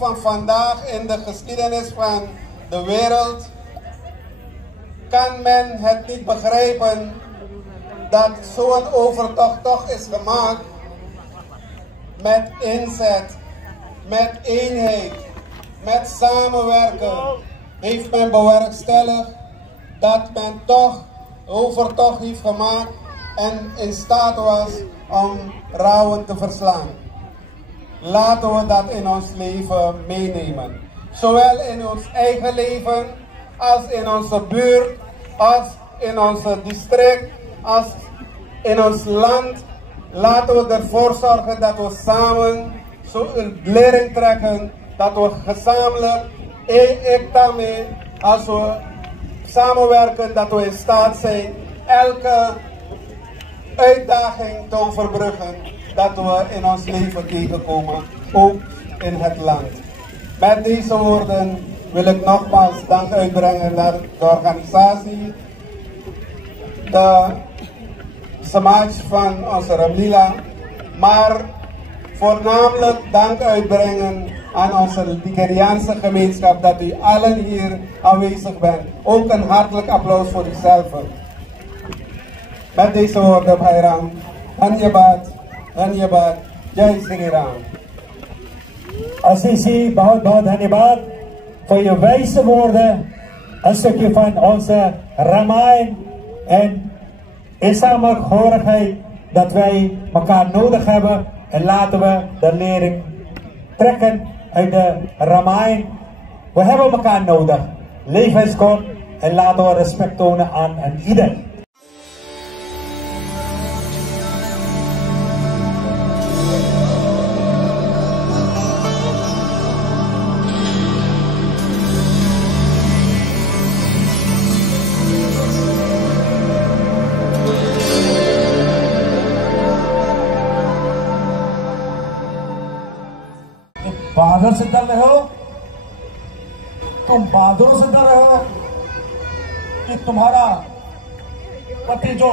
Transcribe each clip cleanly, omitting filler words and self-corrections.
Van vandaag in de geschiedenis van de wereld kan men het niet begrijpen dat zo'n overtocht toch is gemaakt met inzet, met eenheid, met samenwerken. Heeft men bewerkstelligd dat men toch overtocht heeft gemaakt en in staat was om Rauwen te verslaan. Laten we dat in ons leven meenemen. Zowel in ons eigen leven, als in onze buurt, als in onze district, als in ons land. Laten we ervoor zorgen dat we samen een lering trekken, dat we gezamenlijk, ik daarmee, als we samenwerken, dat we in staat zijn elke uitdaging te overbruggen dat we in ons leven tegenkomen, ook in het land. Met deze woorden wil ik nogmaals dank uitbrengen naar de organisatie, de Samaj van onze Ramlila, maar voornamelijk dank uitbrengen aan onze Nigeriaanse gemeenschap dat u allen hier aanwezig bent. Ook een hartelijk applaus voor uzelf. Met deze woorden, Bhairam, धन्यवाद, जय Shri Ram. Assisi, बहुत बहुत धन्यवाद voor je wijze woorden. Een stukje van onze Ramayana en is samenhorigheid dat wij elkaar nodig hebben en laten we de lering trekken uit de Ramayana. We hebben elkaar nodig. Leven is kort en laten we respect tonen aan een ieder. बहादुर से डर रहे हो, तुम बहादुर से डर रहे हो कि तुम्हारा पति जो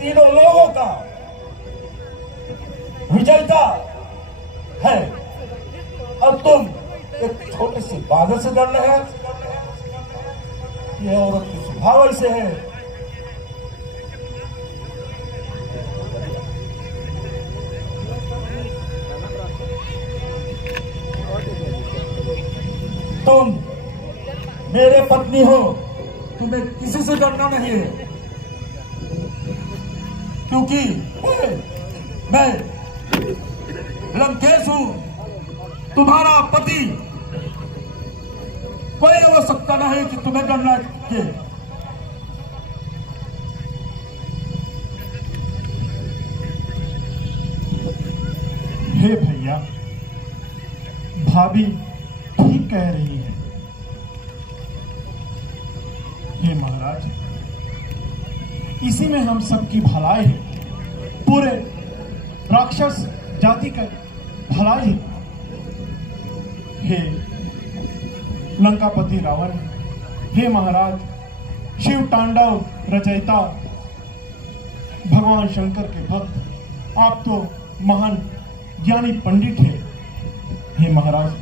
तीनों लोगों का विजेता है, अब तुम एक छोटी सी बहादुर से डर रहे हो। ये औरत की स्वभाव ऐसे है। तुम मेरे पत्नी हो, तुम्हें किसी से डरना नहीं है, क्योंकि मैं लंकेश हूं, तुम्हारा पति। कोई हो सकता नहीं कि तुम्हें डरना चाहिए। हे भैया, भाभी ठीक कह रही है। हे महाराज, इसी में हम सबकी भलाई है, पूरे राक्षस जाति का भलाई है। हे लंकापति रावण, हे महाराज, शिव तांडव रचयिता भगवान शंकर के भक्त, आप तो महान ज्ञानी पंडित हैं। हे महाराज,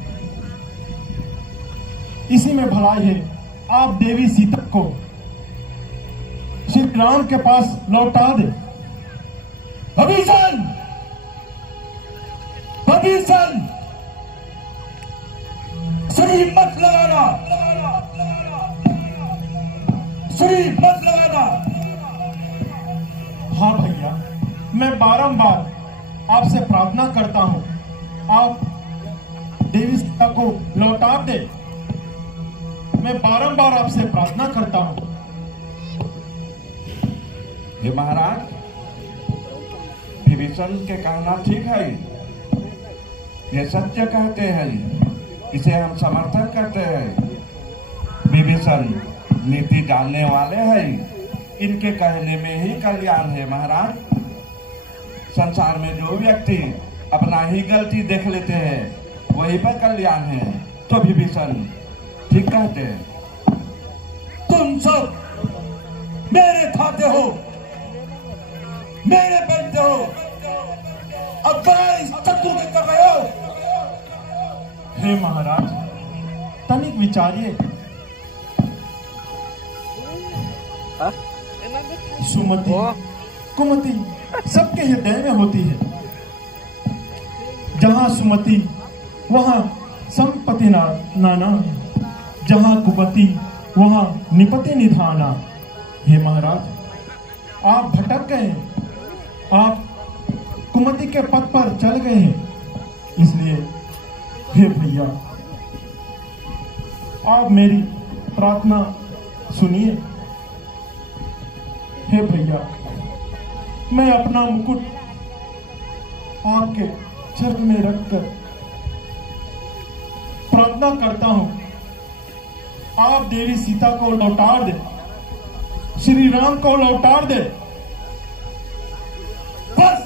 इसी में भलाई है, आप देवी सीता को श्री राम के पास लौटा दे। भविष्य श्री मत लगाना, श्री मत लगाना। हाँ भैया, मैं बारंबार आपसे प्रार्थना करता हूँ, आप देवी सीता को लौटा दे। मैं बारंबार आपसे प्रार्थना करता हूँ। हे महाराज, विभीषण के कहना ठीक है, ये सत्य कहते हैं, इसे हम समर्थन करते हैं। विभीषण नीति जानने वाले हैं, इनके कहने में ही कल्याण है। महाराज, संसार में जो व्यक्ति अपना ही गलती देख लेते हैं, वही पर कल्याण है। तो विभीषण ठीक कहते हैं। तुम सब मेरे खाते हो, मेरे बनते हो, अब बड़ा इस शत्रु के कर रहे हो। हे महाराज, तनिक विचारिए। सुमति कुमति सबके हृदय में होती है। जहां सुमति वहां संपत्ति नाना, जहां कुमति वहां निपति निधाना। हे महाराज, आप भटक गए, आप कुमति के पथ पर चल गए हैं। इसलिए हे भैया, आप मेरी प्रार्थना सुनिए। हे भैया, मैं अपना मुकुट आपके चरण में रखकर प्रार्थना करता हूं, आप देवी सीता को लौटा दे, श्री राम को लौटा दे। बस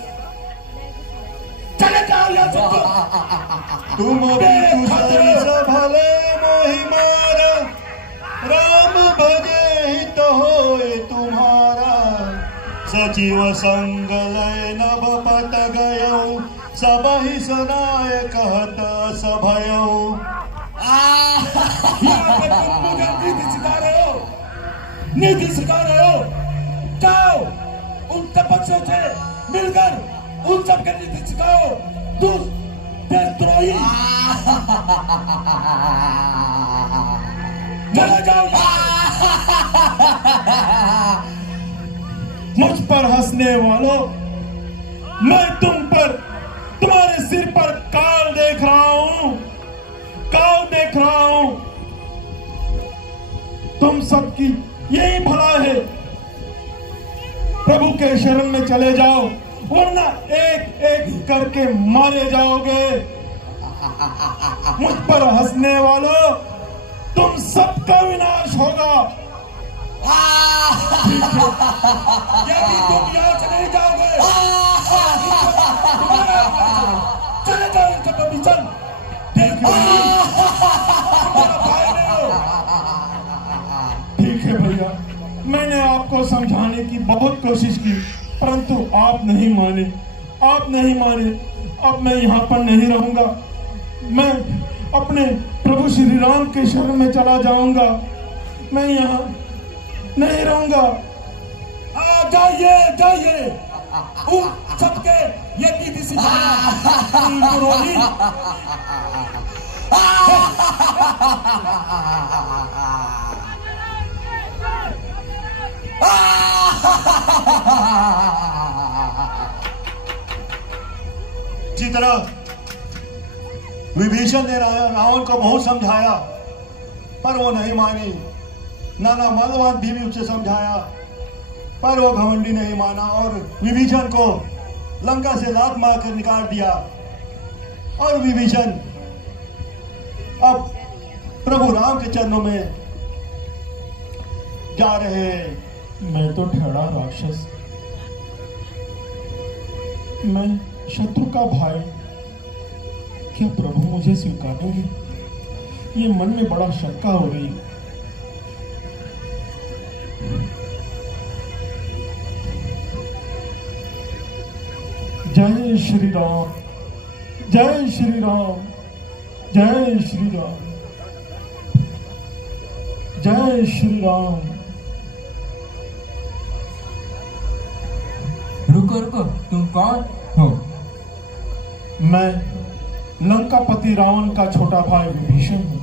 चले जाओ यहाँ से। तुम भले मोहि मारा, राम भजे हित होए तुम्हारा। सजीव संग लय नभ पत गयो, सबहि सुनाय कहत सभयो। नीति सिखा रहे हो, जाओ उन तपस्या से मिलकर उन सबके नीति सिखाओ। देशद्रोही चले जाओ। मुझ पर हंसने वालों, मैं तुम पर, तुम्हारे सिर पर काल देख रहा हूं, काल देख रहा हूं। तुम सबकी यही भला है, प्रभु के शरण में चले जाओ, वरना एक एक करके मारे जाओगे। मुझ पर हंसने वालों, तुम सबका विनाश होगा। यदि तुम यहाँ से नहीं जाओगे, चले जाओ इनके पीछे। ठीक है भैया, मैंने आपको समझाने की बहुत कोशिश की, परंतु आप नहीं माने, आप नहीं माने। अब मैं यहाँ पर नहीं रहूंगा, मैं अपने प्रभु श्री राम के शरण में चला जाऊंगा। मैं यहाँ नहीं रहूंगा। जाइए जाइए, उन सबके ये नीति सिखाना। इसी तरह विभीषण ने रावण को बहुत समझाया, पर वो नहीं मानी। नाना मालवान भी उसे समझाया, पर वो घमंडी नहीं माना और विभीषण को लंका से लात मार कर निकाल दिया। और विभीषण अब प्रभु राम के चरणों में जा रहे हैं। मैं तो ठहरा राक्षस, मैं शत्रु का भाई, क्या प्रभु मुझे स्वीकारेंगे? ये मन में बड़ा शंका हो रही है। जय श्री राम, जय श्री राम, जय श्री राम, जय श्री राम। रुको रुको, तुम कौन हो? मैं लंकापति रावण का छोटा भाई विभीषण हूँ।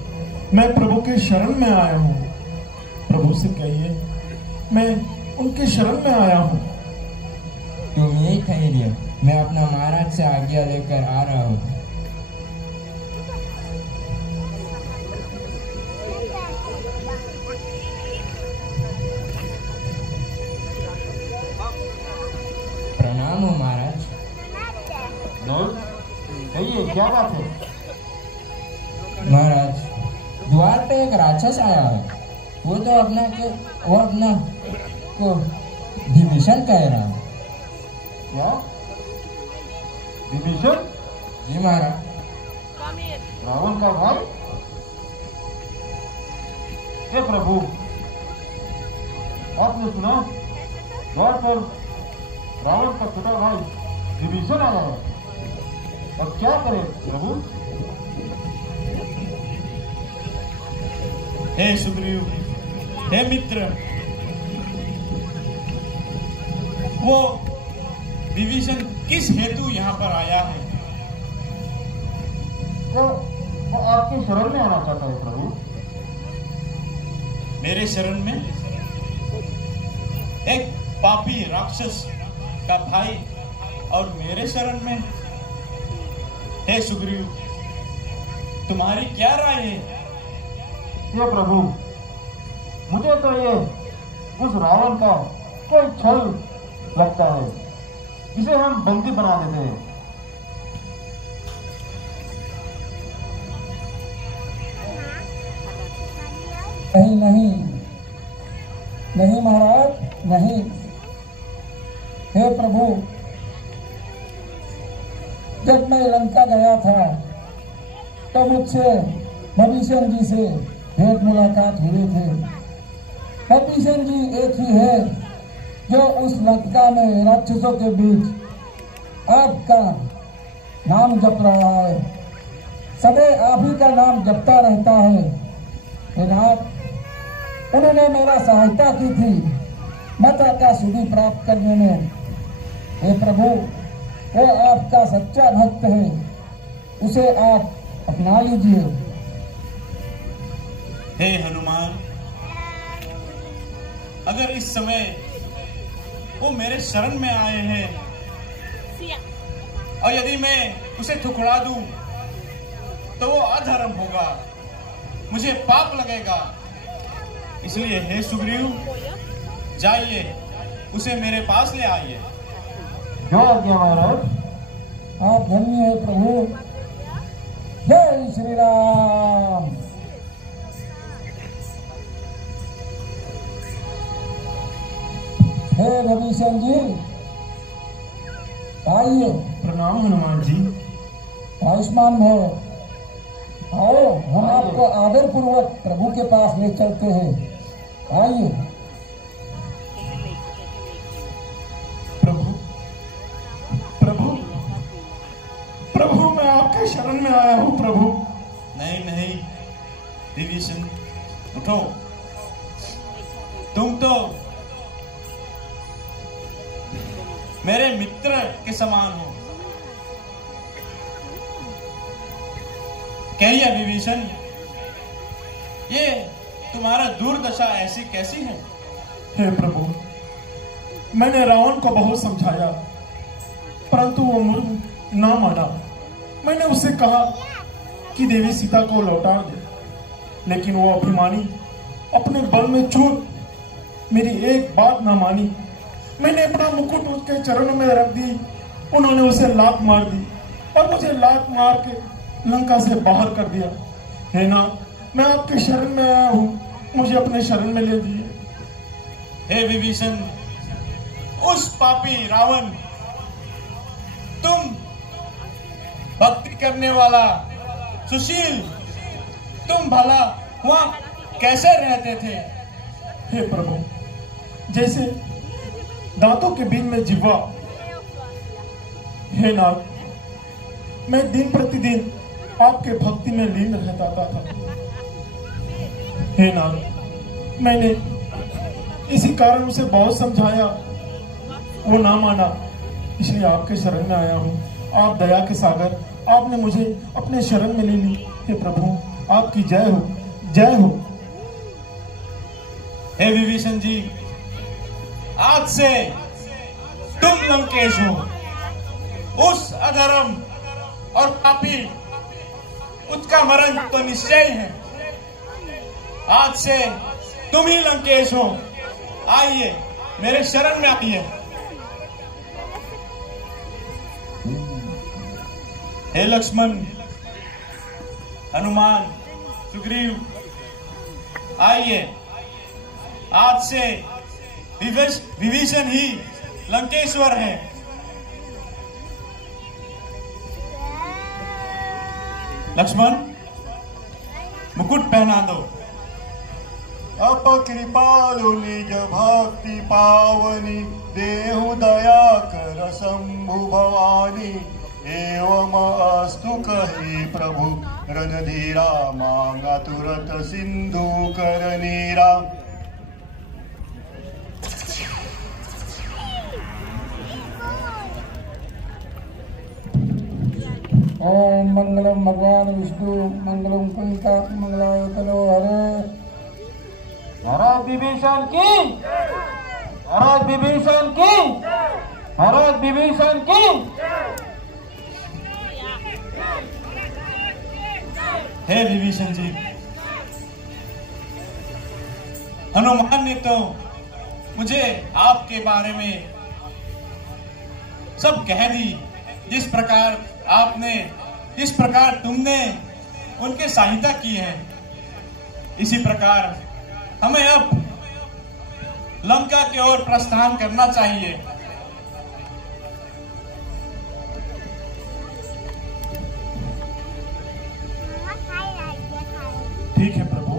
मैं प्रभु के शरण में आया हूँ। प्रभु से कहिए मैं उनके शरण में आया हूँ। तुम यही ठहरिए, मैं अपना महाराज से आज्ञा लेकर आ रहा हूँ। प्रणाम हो महाराज। कहिए क्या बात है? महाराज, द्वार पे एक राक्षस आया है, वो अपना को विभीषण कह रहा है। क्या विभीषण? जी महाराज। रावण का भाई? हे प्रभु, आपने सुना द्वार पर रावण का छोटा भाई विभीषण आया है, और क्या करे प्रभु? हे सुग्रीव, हे मित्र, वो विभीषण किस हेतु यहाँ पर आया है? वो आपकी शरण में आना चाहता है प्रभु। मेरे शरण में? एक पापी राक्षस का भाई और मेरे शरण में? हे सुग्रीव, तुम्हारी क्या राय है? ये प्रभु, मुझे तो ये उस रावण का कोई छल लगता है, इसे हम बंदी बना देते हैं। नहीं नहीं नहीं महाराज, नहीं। हे प्रभु, जब मैं लंका गया था तो मुझसे विभीषण जी से भेंट मुलाकात हुए थे। विभीषण जी एक ही है जो उस लंका में राक्षसों के बीच आपका नाम जप रहा है, सदैव आप ही का नाम जपता रहता है। आप उन्होंने मेरा सहायता की थी माता का सुधि प्राप्त करने में। हे प्रभु, वो आपका सच्चा भक्त है, उसे आप अपना लीजिए। हे हनुमान, अगर इस समय वो मेरे शरण में आए हैं और यदि मैं उसे ठुकरा दूं तो वो अधर्म होगा, मुझे पाप लगेगा। इसलिए हे सुग्रीव, जाइए, उसे मेरे पास ले आइए। जो आज्ञा महाराज। आप धन्य है प्रभु। जय श्री राम। हे विभीषण जी, आइए। प्रणाम हनुमान जी। आयुष्मान भव। आओ, हम आपको आदर पूर्वक प्रभु के पास ले चलते हैं। आइए। प्रभु, प्रभु, प्रभु, मैं आपके शरण में आया हूँ प्रभु। नहीं नहीं विभीषण, उठो। तुम तो मेरे मित्र के समान हो। कहिए विभीषण, ये तुम्हारा दुर्दशा ऐसी कैसी है? हे प्रभु, मैंने रावण को बहुत समझाया, परंतु वो मूर्ख ना माना। मैंने उससे कहा कि देवी सीता को लौटा दे, लेकिन वो अभिमानी अपने बल में चूर मेरी एक बात ना मानी। मैंने अपना मुकुट उसके चरणों में रख दी, उन्होंने उसे लात मार दी और मुझे लात मार के लंका से बाहर कर दिया। हे नाथ, मैं आपके शरण में आया हूँ, मुझे अपने शरण में ले दीजिए। हे विभीषण, उस पापी रावण, तुम भक्ति करने वाला सुशील, तुम भला वहां कैसे रहते थे? हे प्रभु, जैसे दांतों के बीच में जिह्वा। हे नाथ, मैं दिन प्रतिदिन आपके भक्ति में लीन रहता था। हे नाथ, मैंने इसी कारण उसे बहुत समझाया, वो ना माना, इसलिए आपके शरण में आया हूँ। आप दया के सागर, आपने मुझे अपने शरण में ले ली। हे प्रभु, आपकी जय हो, जय हो। हे विभीषण जी, आज से तुम लंकेश हो। उस अधर्म और पापी, उसका मरण तो निश्चय है। आज से तुम ही लंकेश हो। आइए, मेरे शरण में आइए। हे लक्ष्मण, हनुमान, सुग्रीव, आइए। आज से विभीषण ही लंकेश्वर है। लक्ष्मण, मुकुट पहना दो। अप कृपालु निज भक्ति पावनी, देहु दया कर शंभु भवानी। एवं अस्तु कही प्रभु रणधीरा मा गंगा तुरत सिंधु कर नीरा। ओम मंगलम भगवान विष्णु मंगलम कुंता मंगलाय तनो हरे। महाराज विभीषण की, महाराज विभीषण की, महाराज विभीषण की। हे विभीषण जी, हनुमान ने तो मुझे आपके बारे में सब कह दी। जिस प्रकार तुमने उनके सहायता की है, इसी प्रकार हमें अब लंका की ओर प्रस्थान करना चाहिए। ठीक है प्रभु,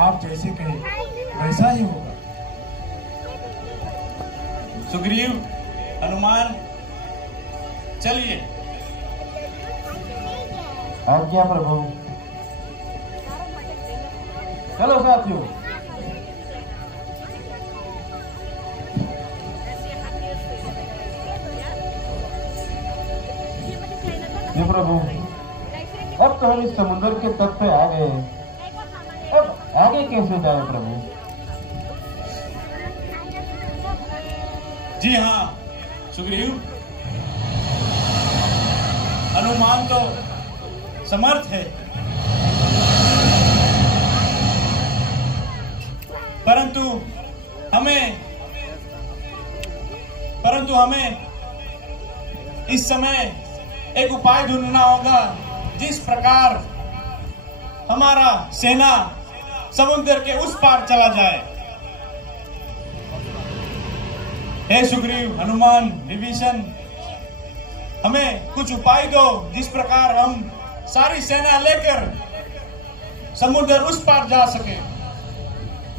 आप जैसे कहे वैसा ही होगा। सुग्रीव, हनुमान, चलिए। आज्ञा प्रभु। चलो साथियों। ये प्रभु, अब तो हम इस समुद्र के तट पे आ गए हैं, अब आगे कैसे जाए प्रभु? जी हाँ सुग्रीव, हनुमान तो समर्थ है, परंतु हमें इस समय एक उपाय ढूंढना होगा जिस प्रकार हमारा सेना समुद्र के उस पार चला जाए। हे सुग्रीव, हनुमान, विभीषण, हमें कुछ उपाय दो जिस प्रकार हम सारी सेना लेकर समुद्र उस पार जा सके।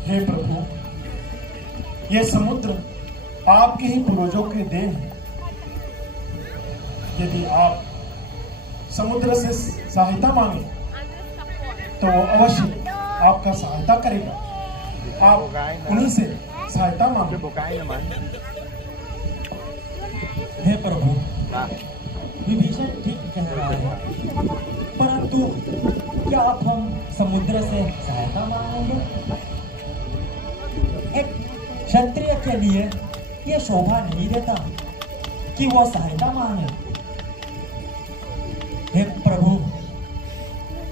हे प्रभु, यह समुद्र आपके ही पूर्वजों के देन है। यदि आप समुद्र से सहायता मांगे तो वो अवश्य आपका सहायता करेगा। आप उन्हीं से सहायता मांगे। हे प्रभु, विभीषण ठीक कह रहा है, परंतु क्या आप हम समुद्र से सहायता मांगेंगे? एक क्षत्रिय के लिए यह शोभा नहीं देता कि वो सहायता मांगे। हे प्रभु,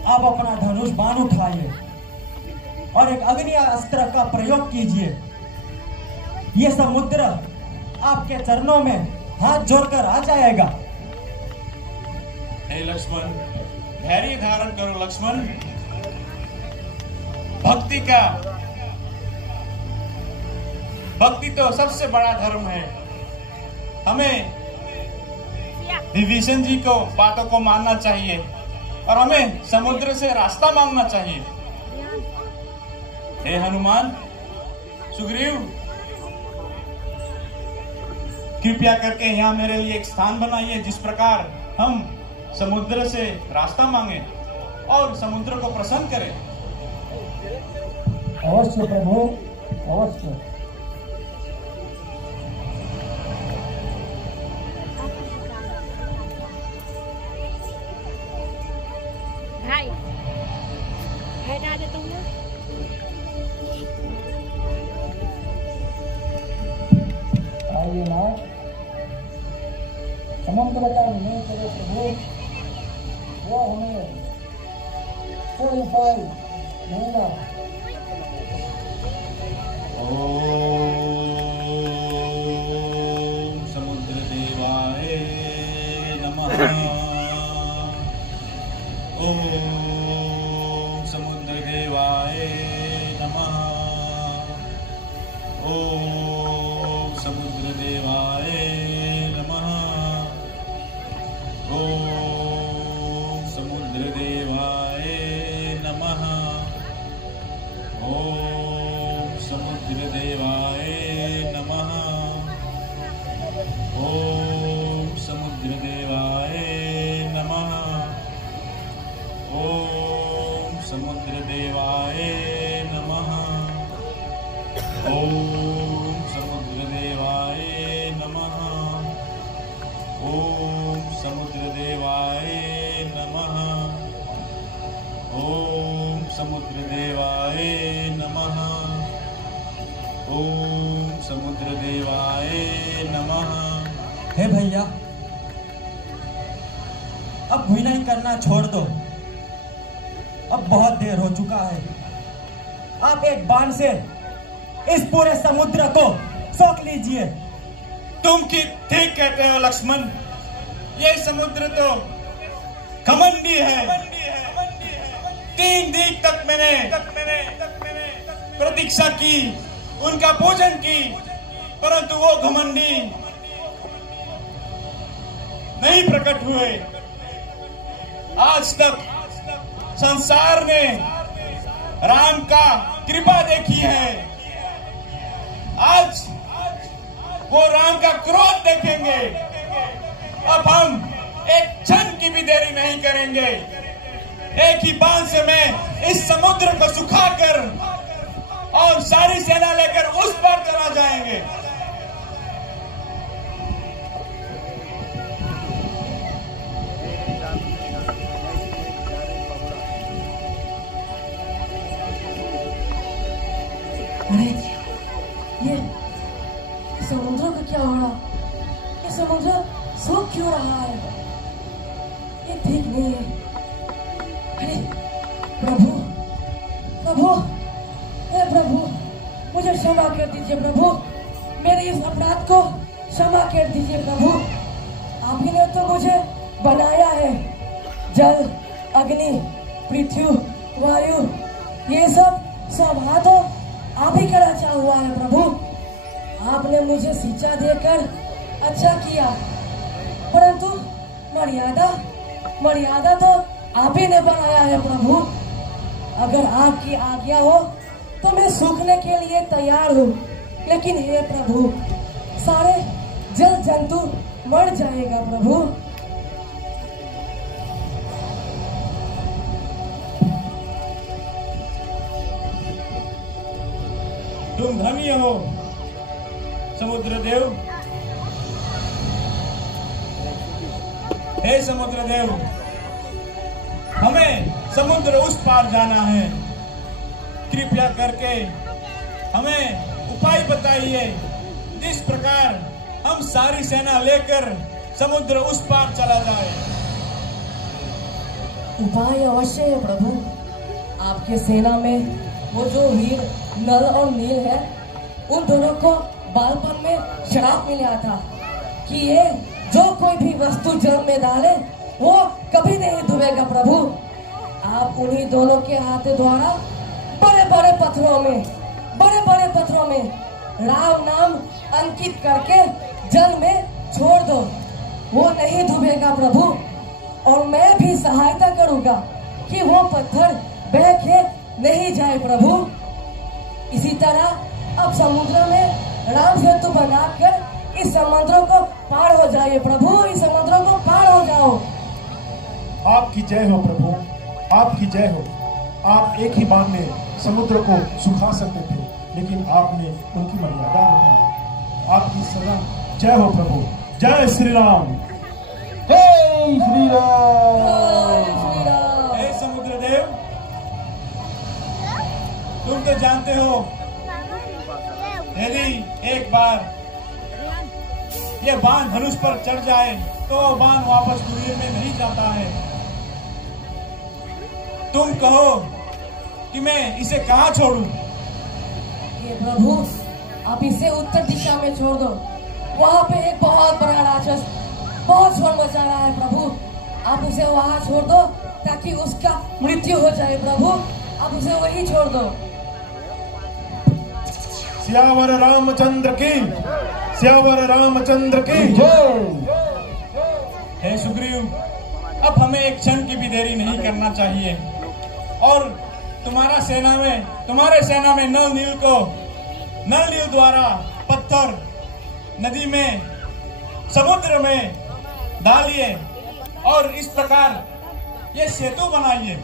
आप अपना धनुष बाण उठाइए और एक अग्नि अस्त्र का प्रयोग कीजिए। यह समुद्र आपके चरणों में हाथ जोड़कर आ जाएगा। हे लक्ष्मण, धैर्य धारण करो लक्ष्मण। भक्ति तो सबसे बड़ा धर्म है। हमें विभीषण जी को बातों को मानना चाहिए और हमें समुद्र से रास्ता मांगना चाहिए। हे हनुमान, सुग्रीव, कृपया करके यहाँ मेरे लिए एक स्थान बनाइए जिस प्रकार हम समुद्र से रास्ता मांगे और समुद्र को प्रसन्न करें। अवश्य प्रभु, अवश्य। भाई हटा दे तुम। आइए ना, समुद्र का विनय करो प्रभु, वो हमें कोई उपाय देगा। ओम समुद्र देवाय नमः। ओम समुद्र देवाय नमः। ओम समुद्र देवाय नमः। ओम समुद्र देवाय नमः। समुद्रदेवाय नमः। ओम समुद्रदेवाय नमः। ओम समुद्रदेवाय नमः। ओम समुद्रदेवाय नमः। ओम समुद्रदेवाय नमः। हे भैया, अब भुइनाई करना छोड़ दो, अब बहुत देर हो चुका है। आप एक बाण से इस पूरे समुद्र को सोख लीजिए। तुम ठीक कहते हो लक्ष्मण, ये समुद्र तो घमंडी है। 3 दिन तक मैंने प्रतीक्षा की, उनका पूजन की, परंतु वो घमंडी नहीं प्रकट हुए। आज तक संसार ने राम का कृपा देखी है, आज वो राम का क्रोध देखेंगे। अब हम एक क्षण की भी देरी नहीं करेंगे। एक ही बाण से मैं इस समुद्र को सुखाकर और सारी सेना लेकर उस पार चला जाएंगे। अरे ये समुद्र का क्या हो रहा? ये समुद्र सूख क्यों रहा है? ये ठीक नहीं है। अरे प्रभु, प्रभु, हे प्रभु, मुझे क्षमा कर दीजिए प्रभु, मेरे इस अपराध को क्षमा कर दीजिए प्रभु। आप ही ने तो मुझे बनाया है। जल, अग्नि, पृथ्वी, वायु, ये सब स्वभाव तो आप ही का रचा हुआ है प्रभु। आपने मुझे शिक्षा देकर अच्छा किया, परंतु मर्यादा तो आप ही ने बनाया है प्रभु। अगर आपकी आज्ञा हो तो मैं सूखने के लिए तैयार हूँ, लेकिन हे प्रभु, सारे जल जंतु मर जाएगा प्रभु। तुम धन्य हो समुद्रदेव। हे समुद्रदेव, हमें समुद्र उस पार जाना है। कृपया करके हमें उपाय बताइए, जिस प्रकार हम सारी सेना लेकर समुद्र उस पार चला जाए। उपाय अवश्य है प्रभु। आपके सेना में वो जो वीर नल और नील है, उन दोनों को बालपन में श्राप मिला था कि ये जो कोई भी वस्तु जल में डाले वो कभी नहीं डूबेगा प्रभु। आप उन्हीं दोनों के हाथ द्वारा बड़े बड़े पत्थरों में राम नाम अंकित करके जल में छोड़ दो, वो नहीं डूबेगा प्रभु। और मैं भी सहायता करूंगा कि वो पत्थर बह के नहीं जाए प्रभु। इसी तरह अब समुद्र में राम सेतु बनाकर इस समुद्र को पार हो जाइए प्रभु, इस समुद्र को पार हो जाओ। आपकी जय हो प्रभु, आपकी जय हो। आप एक ही बार में समुद्र को सुखा सकते थे, लेकिन आपने उनकी मर्यादा रखी। आपकी सदा जय हो प्रभु। जय श्री राम, जय श्री राम। हे समुद्रदेव, तुम तो जानते हो, यदि एक बार ये बाण धनुष पर चढ़ जाए तो बाण वापस कुबीर में नहीं जाता है। तुम कहो कि मैं इसे कहाँ छोड़ूं? ये प्रभु, आप इसे उत्तर दिशा में छोड़ दो। वहाँ पे एक बहुत बड़ा राक्षस बहुत शोर मचा रहा है प्रभु। आप उसे वहाँ छोड़ दो ताकि उसका मृत्यु हो जाए प्रभु। आप उसे वही छोड़ दो। सियावर रामचंद्र की, सियावर रामचंद्र की जय। हे सुग्रीव, अब हमें एक क्षण की भी देरी नहीं करना चाहिए और तुम्हारे सेना में नल नील द्वारा पत्थर नदी में, समुद्र में डालिए और इस प्रकार ये सेतु बनाइए।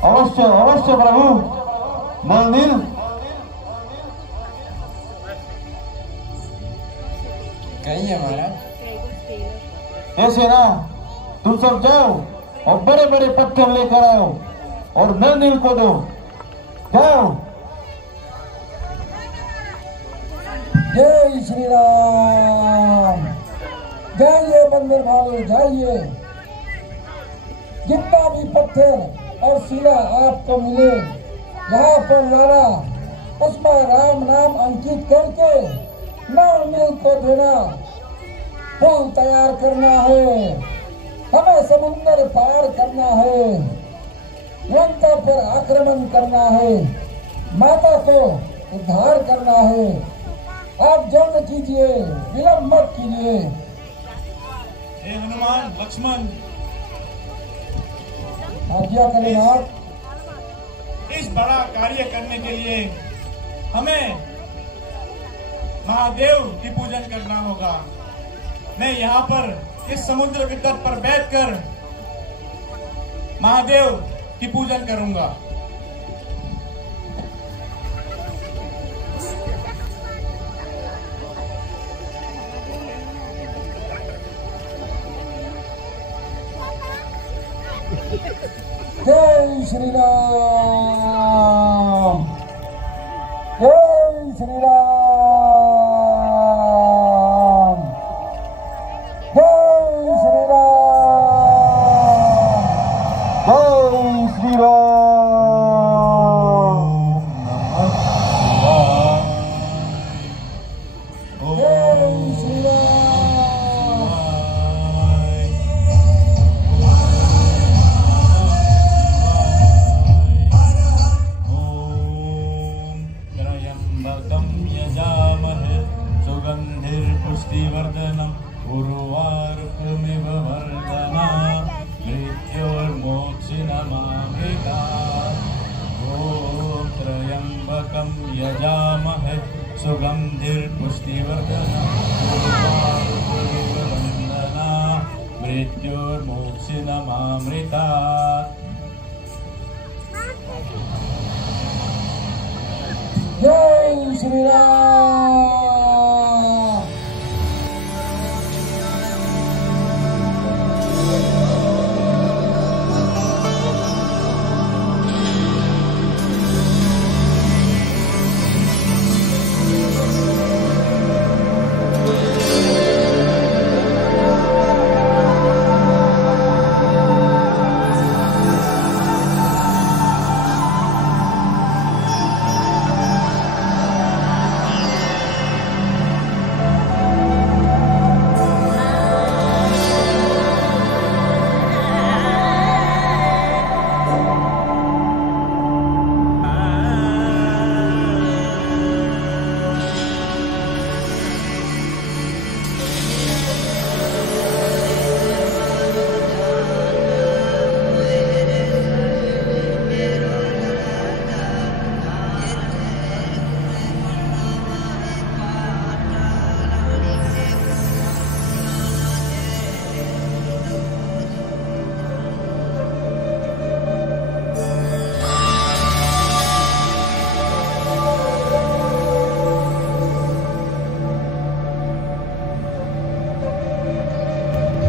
अवश्य अवश्य प्रभु। नलनील कहिए महाराज। ऐसे ना तुम सब जाओ और बड़े बड़े पत्थर लेकर आओ और नलनील को दो। जाओ। जय श्री राम। जाइए बंदर भालू जाइए। जितना भी पत्थर और शिला आपको मिले यहाँ पर लाना, उसमें राम नाम अंकित करके नलनील को देना। पुल तैयार करना है, हमें समुद्र पार करना है, लंका पर आक्रमण करना है, माता को उद्धार करना है। आप जल्द कीजिए, विलंब मत कीजिए। हे हनुमान लक्ष्मण, आज्ञा करें आप। इस बड़ा कार्य करने के लिए हमें महादेव की पूजन करना होगा। मैं यहाँ पर इस समुद्र के तट पर बैठकर महादेव की पूजन करूंगा। जय श्री राम। जय श्री राम। जय श्री राम। जय श्री राम। जय श्री राम। पुष्टिवर्धनम् उर्वारुकमिव वर्धना मृत्योर्मोक्षिणमामृतात्। ॐ त्र्यम्बकं यजामहे सुगन्धिर्पुष्टिवर्धनम् उर्वारुकमिव वर्धना मृत्योर्मोक्षिणमामृतात्। जय श्री राम।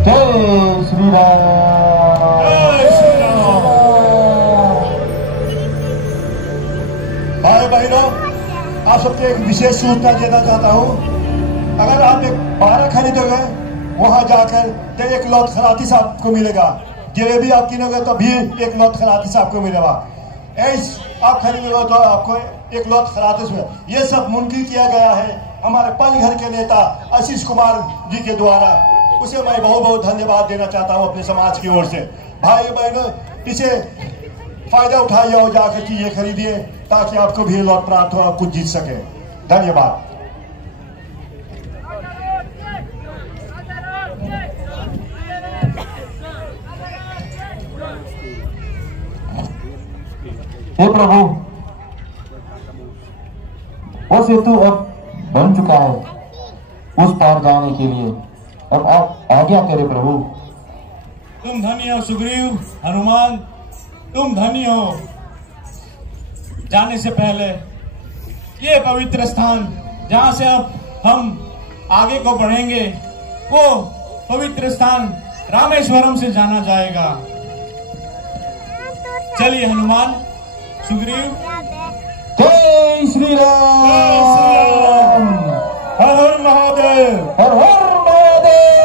जय श्री राम। जय श्री राम। भाई बहनों, आप सबको एक विशेष सूचना देना चाहता हूँ। अगर आप एक 12 खरीदोगे, वहां जाकर तो एक लौट खराती से आपको मिलेगा। जलेबी आप किनोगे तो भी एक लौट खराती से आपको मिलेगा। ऐसे आप खरीदोगे तो आपको एक लौट खराती में। ये सब मुमकिन किया गया है हमारे पंचघर के नेता आशीष कुमार जी के द्वारा। उसे मैं बहुत बहुत धन्यवाद देना चाहता हूँ अपने समाज की ओर से। भाई बहनों, इसे फायदा उठाइए और जाकर चीजें खरीदिए ताकि आपको भी लौट प्राप्त हो, आप कुछ जीत सके। धन्यवाद। हे प्रभु, वो सेतु अब बन चुका है उस पार जाने के लिए। अब आप आज्ञा करें प्रभु। तुम धन्य हो सुग्रीव, हनुमान, तुम धनी हो। जाने से पहले ये पवित्र स्थान जहां से अब हम आगे को बढ़ेंगे, वो पवित्र स्थान रामेश्वरम से जाना जाएगा। चलिए हनुमान, सुग्रीव। जय श्री राम। हर हर महादेव। हर हर महादेव।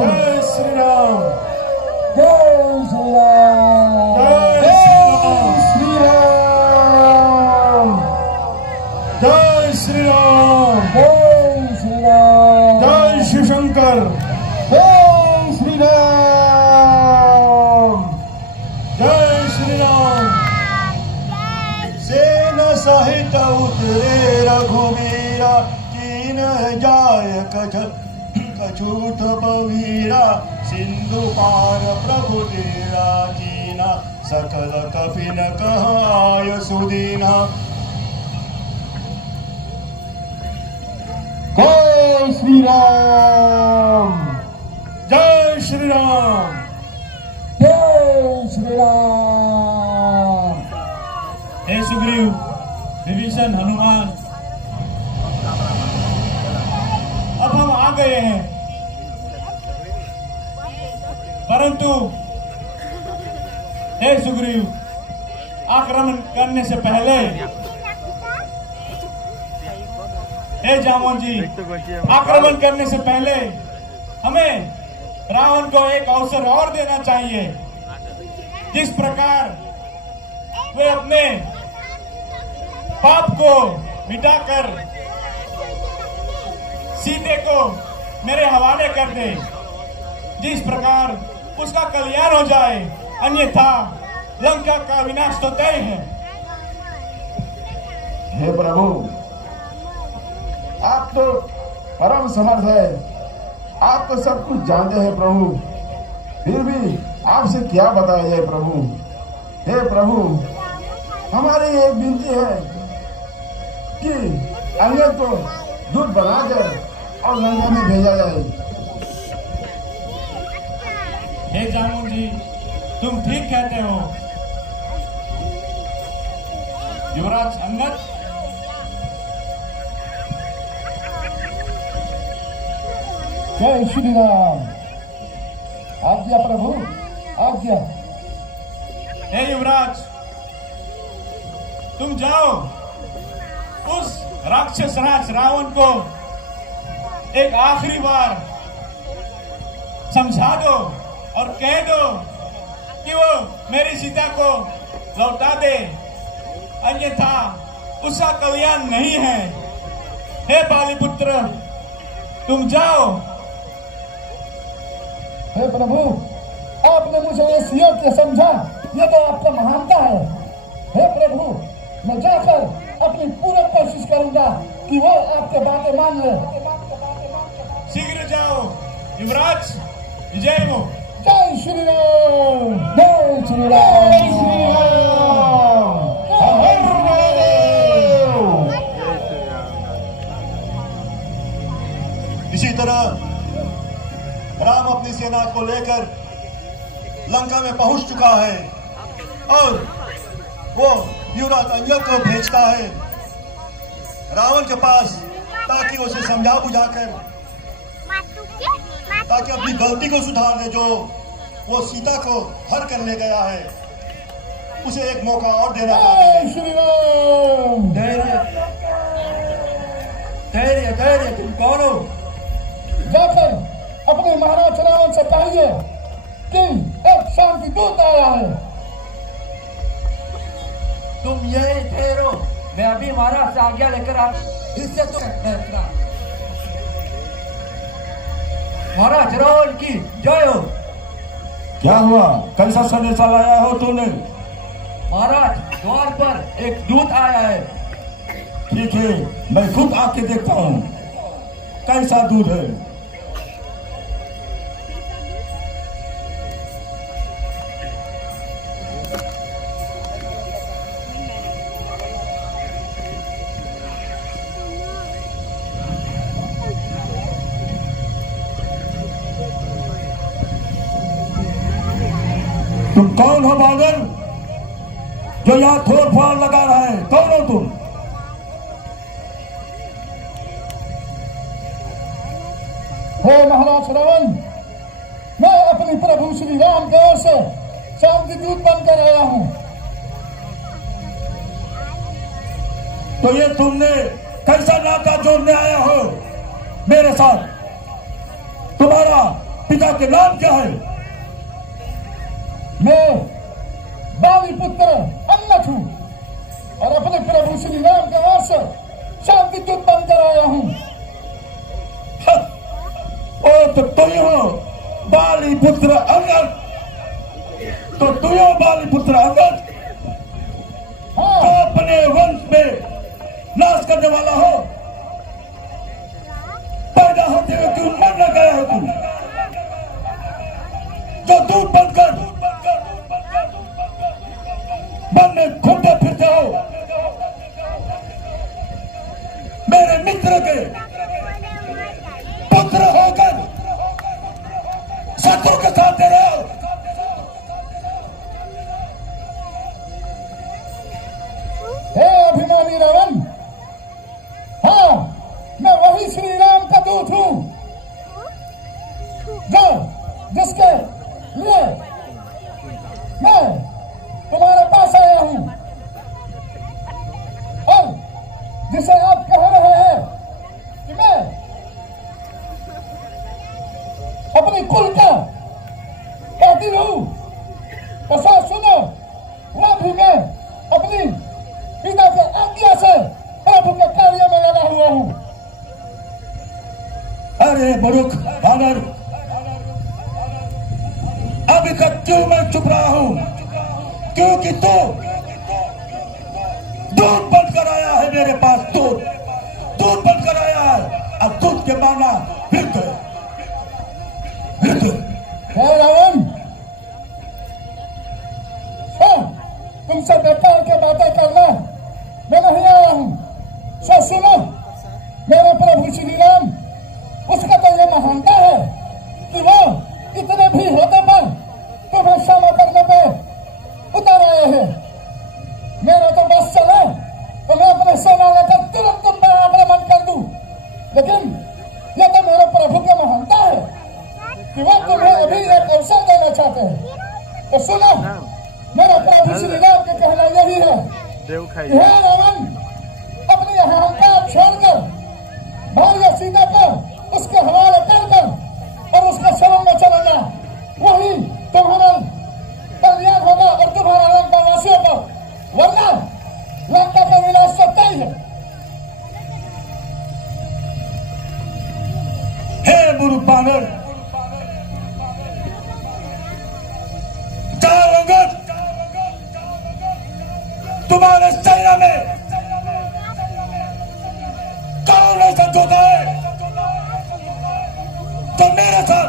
जय श्री राम। जय श्री राम। जय श्री राम। जय श्री राम। जय श्री राम। जय शिव शंकर। जय श्री राम। जय श्री राम। सेना सहित उतरे रघुवीरा, कीन जाय कछूत पवीरा, सिंधु पार प्रभु तेरा कीना, सकल कपिन कहाय सुदीना। जय श्री राम। जय श्री राम। जय श्री राम। हे सुग्रीव, विभीषण, हनुमान, अब हम आ गए हैं, परंतु हे सुग्रीव, आक्रमण करने से पहले, हे जामोन जी, आक्रमण करने से पहले हमें रावण को एक अवसर और देना चाहिए। जिस प्रकार वे अपने पाप को मिटाकर सीते को मेरे हवाले कर दे, जिस प्रकार उसका कल्याण हो जाए, अन्यथा लंका का विनाश तो तय है। हे प्रभु, आप तो परम समर्थ है, आप तो सब कुछ जानते हैं प्रभु, फिर भी आपसे क्या बताया जाए प्रभु। हे प्रभु, हमारी एक विनती है कि अंगद को दूध बनाकर और लंका में भेजा जाए। हे जामुन जी, तुम ठीक कहते हो। युवराज अंगद, जय श्री राम। आज्ञा प्रभु, आज्ञा। हे युवराज, तुम जाओ, उस राक्षस राज रावण को एक आखिरी बार समझा दो और कह दो कि वो मेरी सीता को लौटा दे, अन्यथा उसका कल्याण नहीं है। हे पालिपुत्र, तुम जाओ। हे प्रभु, आपने मुझे इस योग्य समझा, यह तो आपका महानता है। हे प्रभु, मैं जाकर अपनी पूरी कोशिश करूंगा कि वो आपके बातें मान ले। शीघ्र जाओ युवराज, विजय हो। जय श्री राम। जय श्री राम। जय श्री राम। हर हर महादेव। इसी तरह राम अपनी सेना को लेकर लंका में पहुंच चुका है और वो युवराज अंगद को भेजता है रावण के पास, ताकि उसे समझा बुझाकर, ताकि अपनी गलती को सुधार दे, जो वो सीता को हर करने गया है, उसे एक मौका और देना चाहते हैं। श्री राम। धैर्य धैर्य, तुम कौन हो? जाकर अपने महाराज रावण से कहिए कि एक शांति दूत आया है। तुम यही ठहरो, मैं अभी महाराज से आज्ञा लेकर आ। इससे तो महाराज रावण की जय हो। क्या हुआ? कैसा संदेशा लाया हो तूने? महाराज, द्वार पर एक दूत आया है। ठीक है, मैं खुद आके देखता हूँ कैसा दूध है। तुम कौन हो बागर जो यहाँ थोड़ फोड़ लगा रहा है? कौन हो तुम? हे महाराज रावण, मैं अपने प्रभु श्री राम की ओर से शांति दूत बनकर आया हूँ। तो ये तुमने कैसा नाता जोड़ने आया हो मेरे साथ? तुम्हारा पिता के नाम क्या है? मैं बाली पुत्र अन्नत हूँ और अपने प्रभु श्री राम के ओर से शांति दूत बनकर आया हूँ। ओ तो तुम हो बाली पुत्र अंगद? तो तुम हो बाली पुत्र अंगद? हाँ। तो अपने वंश में नाश करने वाला हो? पैदा होते हुए क्यों मर न गया हो तुम? जो दूध बनकर वन में घूमते फिरते हो, मेरे मित्र के पुत्र होकर शत्रु के साथ दे रहे हो। हे अभिमानी रावण, हाँ, मैं वही श्री राम का दूत हूँ जो जिसके लिए मैं तुम्हारे पास आया हूँ और जिसे आप कह रहे हैं कि मैं अपनी कुल का कातिल हूँ, तो साथ सुनो, वो भी मैं अपनी पिता के आज्ञा से प्रभु के कार्य में लगा हुआ हूँ। अरे मूर्ख बानर, अभी तक क्यों मैं चुप रहा हूँ? क्योंकि तो दूध बनकर आया है मेरे पास, दूध बनकर आया है। अब दूध के माना विरुद्ध रावण, तुमसे बेकार के बातें करना मैं नहीं आया हूँ। सो सुनो, मेरे प्रभु श्री राम, उसका तो ये महानता है कि वो इतने भी होते पर तुम्हें क्षमा करने पे उतर आए हैं। मेरा तो बस चला तो मैं अपने सेना लेकर तुरंत तुम पर आक्रमण कर दूं, लेकिन यह तो मेरे प्रभु की महानता है कि वो तुम्हें अभी एक अवसर देना चाहते हैं। तो सुनो, मेरा प्रभु श्री राम का कहना यही है कि हे रावण, अपनी अहंकार छोड़कर भार्या सीता को उसके हवाले कर और उसके शरण में चला जा। वही तुम्हारा कल्याण होगा और तुम्हारा लंका वासियों को, वरना लंका का विनाश तो तय है। हे मूर्ख बानर, जाओ अंगद, तुम्हारे सेना में कौन ऐसा जोधा है तो मेरे साथ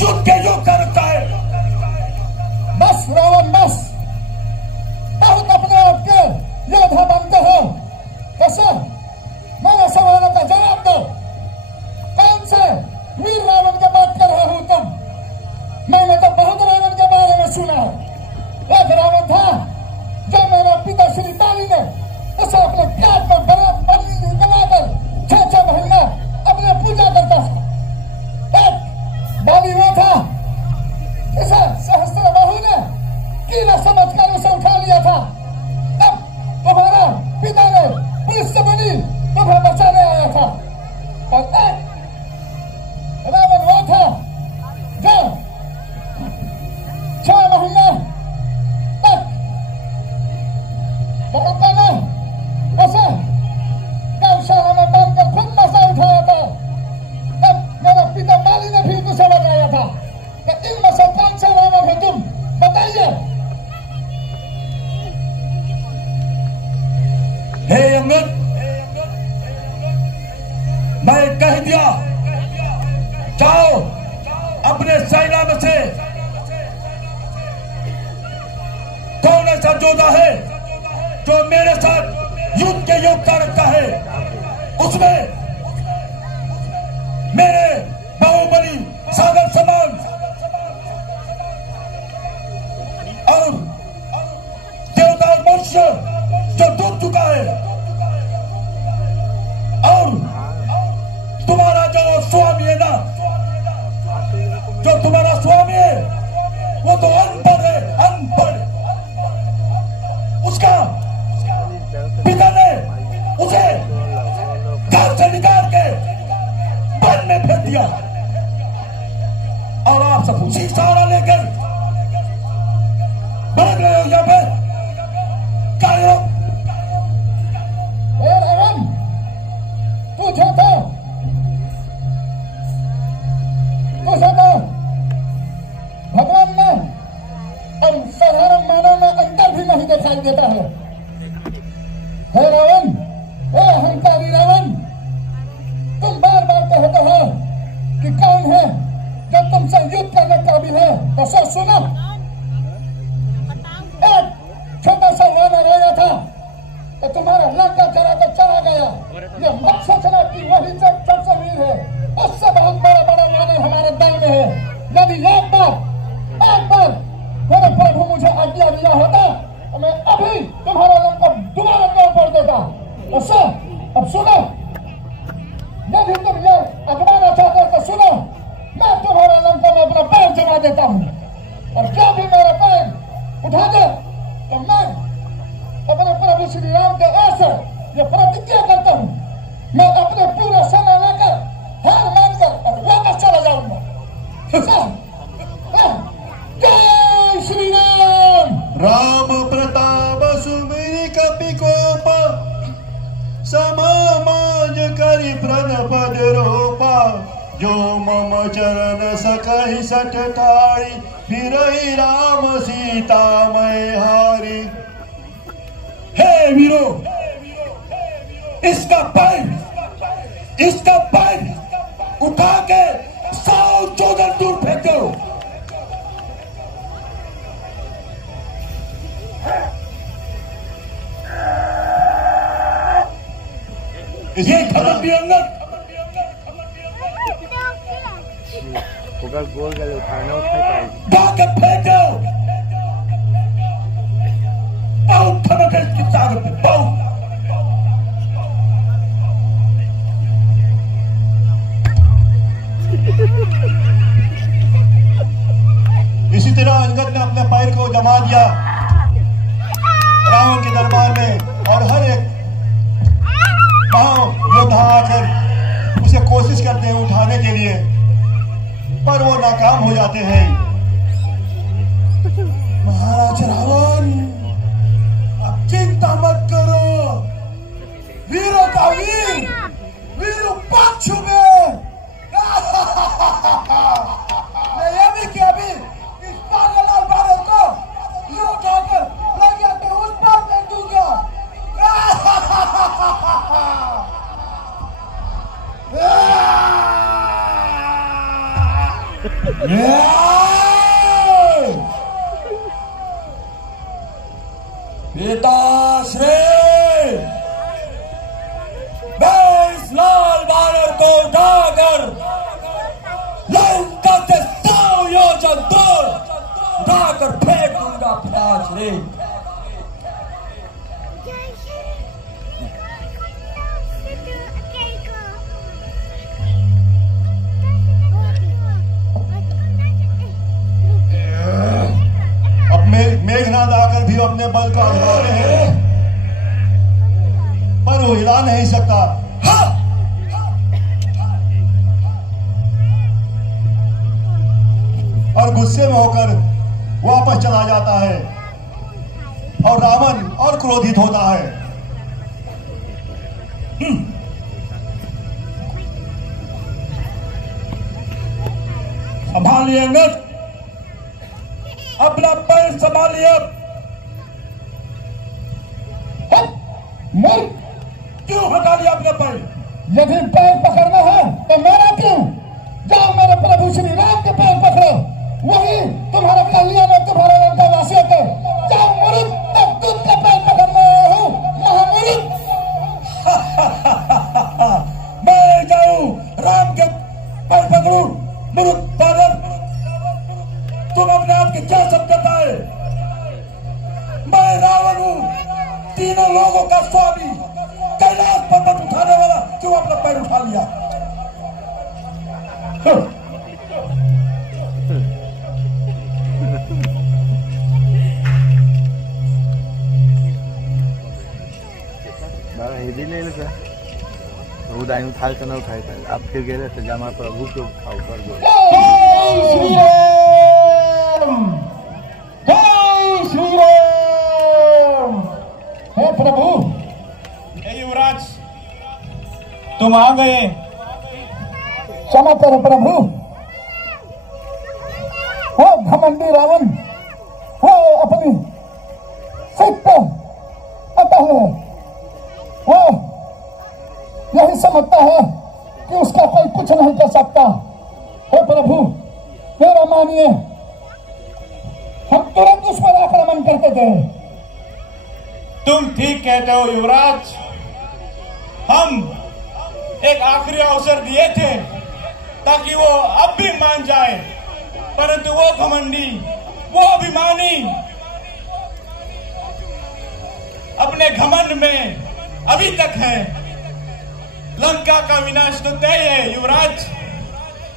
युद्ध के युद्ध कर रखा है? बस रावण, बस, बहुत अपने आप के योद्धा बनते हो। कैसे? मेरे सवालों का जवाब दो। कौन से वीर रावण की बात कर रहे हो तुम? मैंने तो बहुत रावण के बारे में सुना है। एक रावण था जो मेरा पिता श्री बाली ने उसे अपने प्यार में बलि दिलाकर 6 महीना अपने पूजा करता था। एक बाली वो था इसे सहस्त्रबाहु ने कीड़ा समझकर उसे उठा लिया था। तब तुम्हारा पिता ने पुलिस से बनी तुम्हें बचाने आया था। और एक रावण वो था जो 6 महीने तक बड़प्पा ने उसे गौशाला में बांधकर खुद मसा उठाया था। तब मेरा पिता बाली ने भी उसे लगाया था। तो इनमें से कौन सा रावण है तुम? बताइए। हे अंगद, मैं कह दिया, जाओ अपने सेना में से कौन ऐसा जोधा है जो मेरे साथ युद्ध के योग कर रखा है? उसमें मेरे बाहुबली सागर समान मनुष्य जो डूब चुका है, और तुम्हारा जो स्वामी है ना, जो तुम्हारा स्वामी है वो तो अनपढ़ है, अनपढ़। उसका पिता ने उसे घर से निकाल के वन में फेंक दिया, और आप सब उसी सहारा लेकर भाग रहे हो यहाँ पे। क्या रावण, तुझे तो भगवान में और साधारण मानव में अंतर भी नहीं दिखाई देता है। हे रावण, हे अहंकारी रावण, तुम बार बार कहते हो कि कौन है जब तुमसे युद्ध करने काबिल है, तो सो सुनो। एक छोटा सा वानर आया था तो तुम्हारा लंका चला कर चला गया। ये मत सोचना कि वही सबसे वीर है, उससे बहुत बड़े बड़े वानर हमारे दल में है। यदि एक बार मेरे प्रभु मुझे आज्ञा दिया होता तो मैं अभी तुम्हारा लंका दोबारा तोड़ फोड़ देता। अब सुनो, यदि तुम ये अगवाना चाहते हो तो सुनो, मैं तुम्हारा लंका में अपना पैर जमा देता हूँ, और क्या भी मेरा पैर उठा दे तो मैं अपने प्रभु श्री राम के ऐसे ये प्रतिज्ञा करता हूँ, मैं अपने पूरे सेना लेकर हार मानकर और वापस चला जाऊंगा। जय श्री राम। राम प्रताप सुमिरि कपि कोप, समाज करि प्रणपद रोपा। जो मम चरण सकहि सठ टारी, फिरहि राम सीता मैं हारी। हे वीरो, इसका पैर उठा के 100 जोजन दूर फेंक दो। ये घमंडी अंगद गोल गए, उठाना उठाए के फेंक दो। बहुत धमक है इसकी ताकत में, बहुत। इसी तरह अंगद ने अपने पैर को जमा दिया रावण के दरबार में, और हर एक योद्धा आकर उसे कोशिश करते हैं उठाने के लिए, पर वो नाकाम हो जाते हैं। महाराज रावण, अब चिंता मत करो, वीरों का वीर पक्ष में। मैं ये भी कि अभी इस पागल बादल को ये उठाकर लगे के उस पार फेंक दूंगा। पिताश्री, मैं इस लाल बानर को उठाकर लंका से 100 योजन दूर उठाकर फेंक दूंगा। पिताश्री, अब मेघनाद आकर भी अपने बल का आजमा रहे हैं, पर वो हिला नहीं सकता। और गुस्से में होकर वापस चला जाता है, और रावण और क्रोधित होता है। संभालिए अंगद, अपना पैर संभालिए। क्यों हटा लिया अपना पैर? यदि पैर पकड़ना है तो मेरा क्यों? जाओ मेरे प्रभु श्री राम के पैर पकड़ो, वही तुम्हारे कल्याण है, तुम्हारे लंका वासियों के। जाओ मुरुद, तब तुम का पैर पकड़ने आया हूँ, महामुरुद। मैं जाऊं राम के पैर पकड़ू? मुरुद पागल, तुम अपने आप की क्या समझता है? मैं रावण हूं, तीनों लोगों का स्वामी कैलाश पर्वत उठाने वाला क्यों अपना पैर उठा लिया? हिंदी नहीं लगा उदाई उठाए तो न उठाए थे आप फिर गए थे जमा प्रभु के उठाओ कर दो। जय श्री राम। हे प्रभु, हे युवराज, तुम आ गए। क्षमा करो प्रभु। वो घमंडी रावण वो अपनी सिख पे अटल है। वो यही समझता है कि उसका कोई कुछ नहीं कर सकता। हे प्रभु, मेरा मानिए, हम तुरंत उस पर आक्रमण करके गए। तुम ठीक कहते हो युवराज। हम एक आखिरी अवसर दिए थे ताकि वो अब भी मान जाए, परंतु वो घमंडी, वो अभिमानी अपने घमंड में अभी तक है। लंका का विनाश तो तय है युवराज।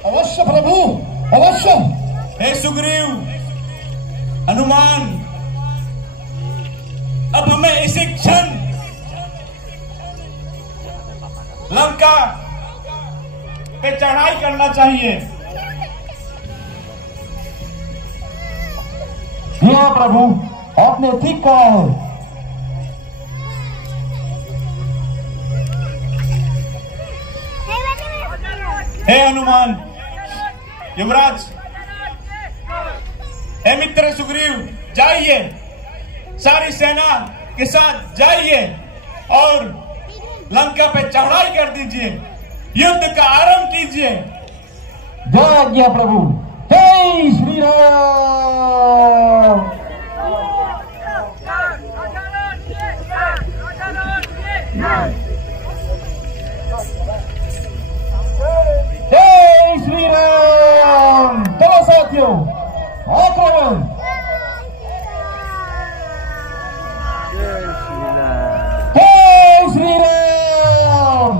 अवश्य प्रभु, अवश्य। हे सुग्रीव, हनुमान, अब हमें इसी क्षण लंका पे चढ़ाई करना चाहिए। हाँ प्रभु, आपने ठीक कहा है। हे हनुमान, युवराज, हे मित्र सुग्रीव, जाइए, सारी सेना के साथ जाइए और लंका पे चढ़ाई कर दीजिए, युद्ध का आरंभ कीजिए। जय आज्ञा प्रभु। जय श्री राम। जय श्री राम। चलो साथियों, आक्रमण। जय श्री राम। जय श्री राम।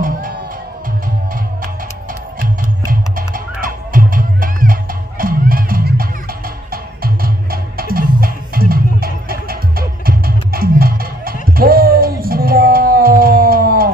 जय श्री राम।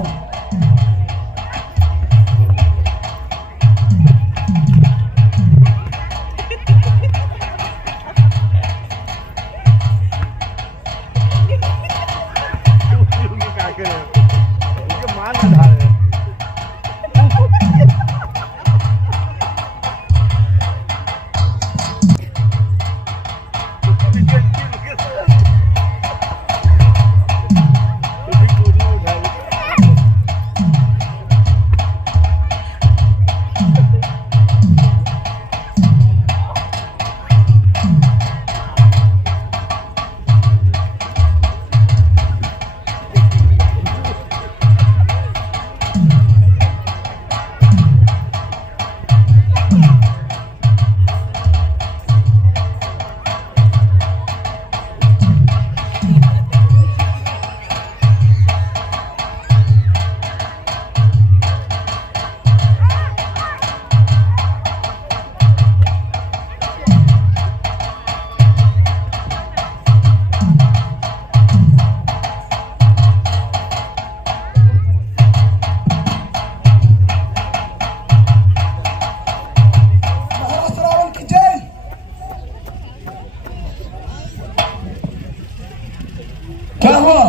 क्या हुआ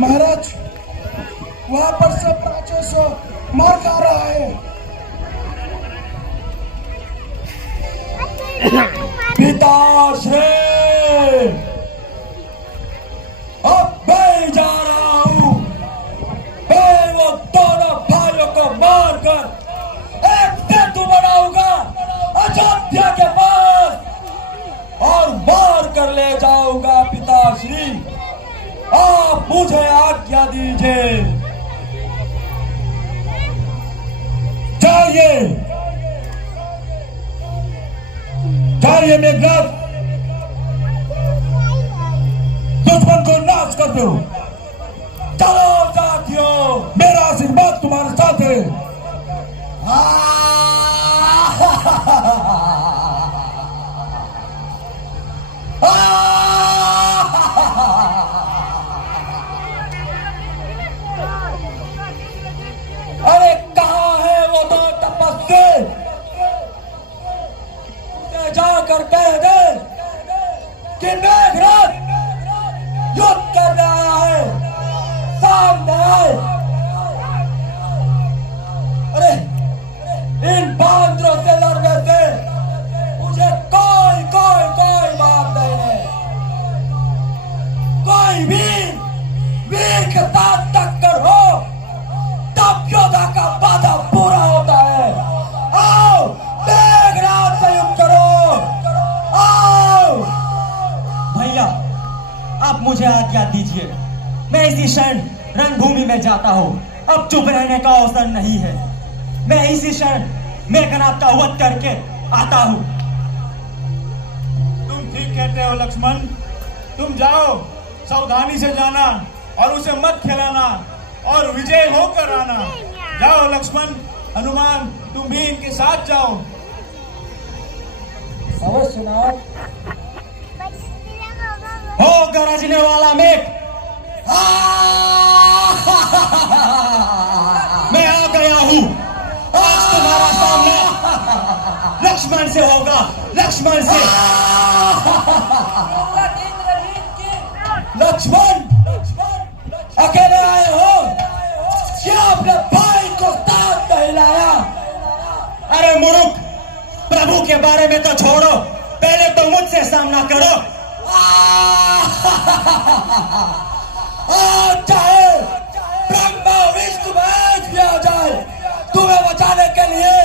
महाराज? वहां पर सब राक्षस मार खा रहा है। पिताश्री, अब मैं जा रहा हूं। मैं वो दोनों भाइयों को मारकर एक सेतु बनाऊंगा अयोध्या के पास और मार कर ले जाऊंगा। पिताश्री, आप मुझे आज्ञा दीजिए। जाइए, जाइए मेघनाथ, दुश्मन को करते हो? चलो साथियों, मेरा आशीर्वाद तुम्हारे साथ है। अरे कहाँ है वो दो तपस्वी? उसे जाकर कह दे कि मेघराज युद्ध करने आया है, सामने आए। अरे इन बांदरों से लड़ने से मुझे कोई कोई कोई बात नहीं है। कोई भी वीर के साथ टक्कर हो तब योद्धा का वादा पूरा होता है। आओ मेघराज से युद्ध करो, आओ। भैया आप मुझे आज्ञा दीजिए, मैं इसी क्षण रणभूमि में जाता हूँ। अब चुप रहने का अवसर नहीं है। मैं इसी क्षण मेघनाथ का वध करके आता हूँ। तुम ठीक कहते हो लक्ष्मण, तुम जाओ, सावधानी से जाना और उसे मत खिलाना और विजय होकर आना। जाओ लक्ष्मण, हनुमान तुम भी इनके साथ जाओ। अवश्य नाथ। हो गरजने वाला मेघ, मैं आ गया हूँ। आज तुम्हारा सामना लक्ष्मण से होगा, लक्ष्मण से। लक्ष्मण अकेले आए हो क्या? अपने भाई को साथ नहीं लाया? अरे मूर्ख, प्रभु के बारे में तो छोड़ो, पहले तो मुझसे सामना करो। चाहे ब्रह्मा विष्णु महेश भी आ जाए, तुम्हें बचाने के लिए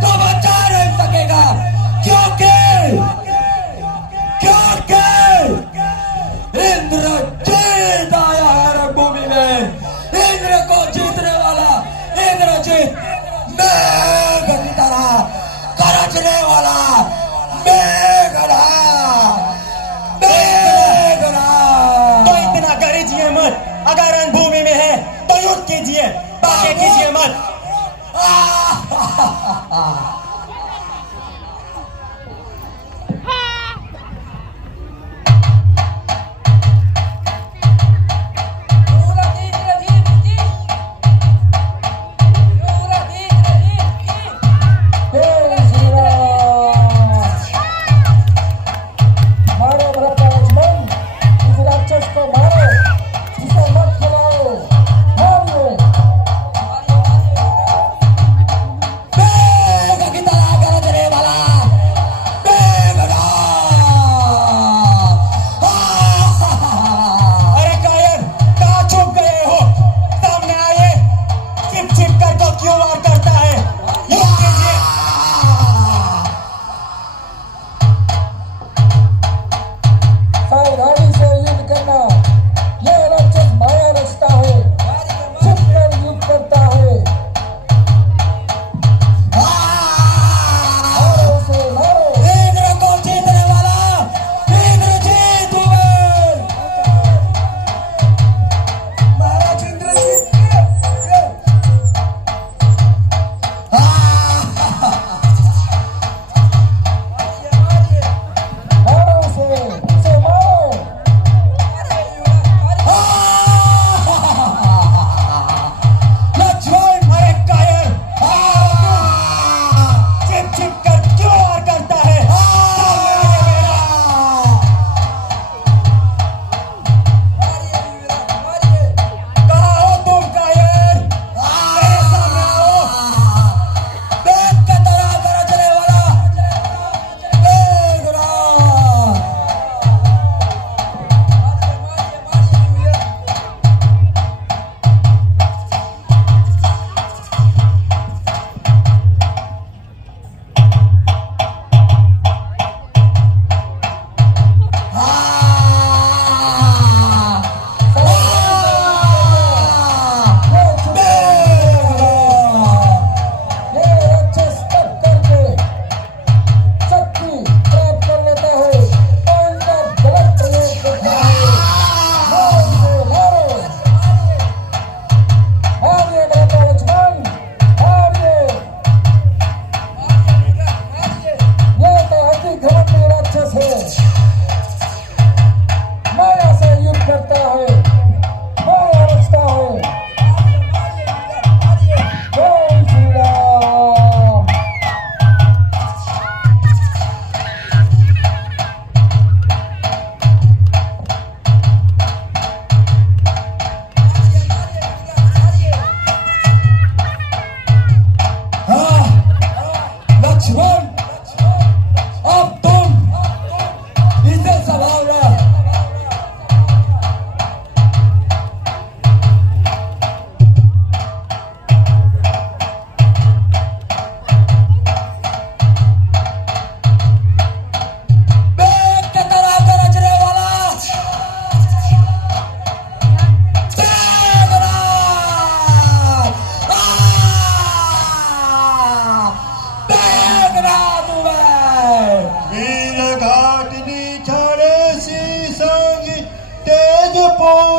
तो बचा नहीं सकेगा, क्योंकि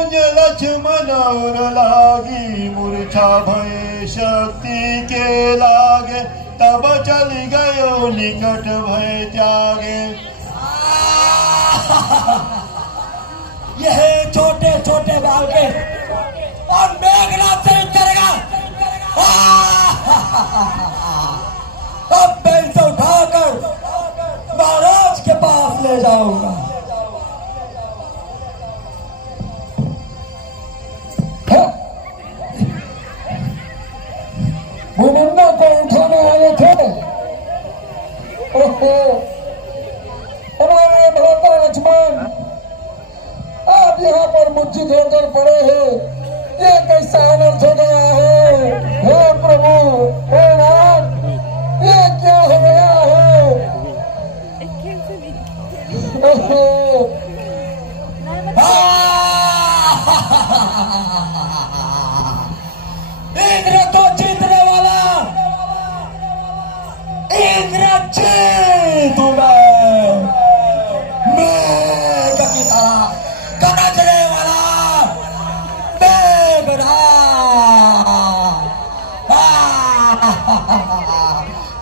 कुंज लक्ष्मण और लागी मूर्छा भय शक्ति के लागे तब चल गयो निकट भय त्यागे। यह छोटे छोटे बाल के और मेघनाथ से करेगा। अब मैं इसे उठाकर महाराज के पास ले जाऊंगा। भूमंडा को उठाने आए थे। ओहो, हमारे भ्राता लक्ष्मण आप यहाँ पर मूर्छित होकर पड़े हैं। ये कैसा अनर्थ हो गया है? हे प्रभु, हे राम, ये क्या हो गया है? ओहो, इंद्र को जीतने वाला इंद्र जीतू मैं की तरह गरजने वाला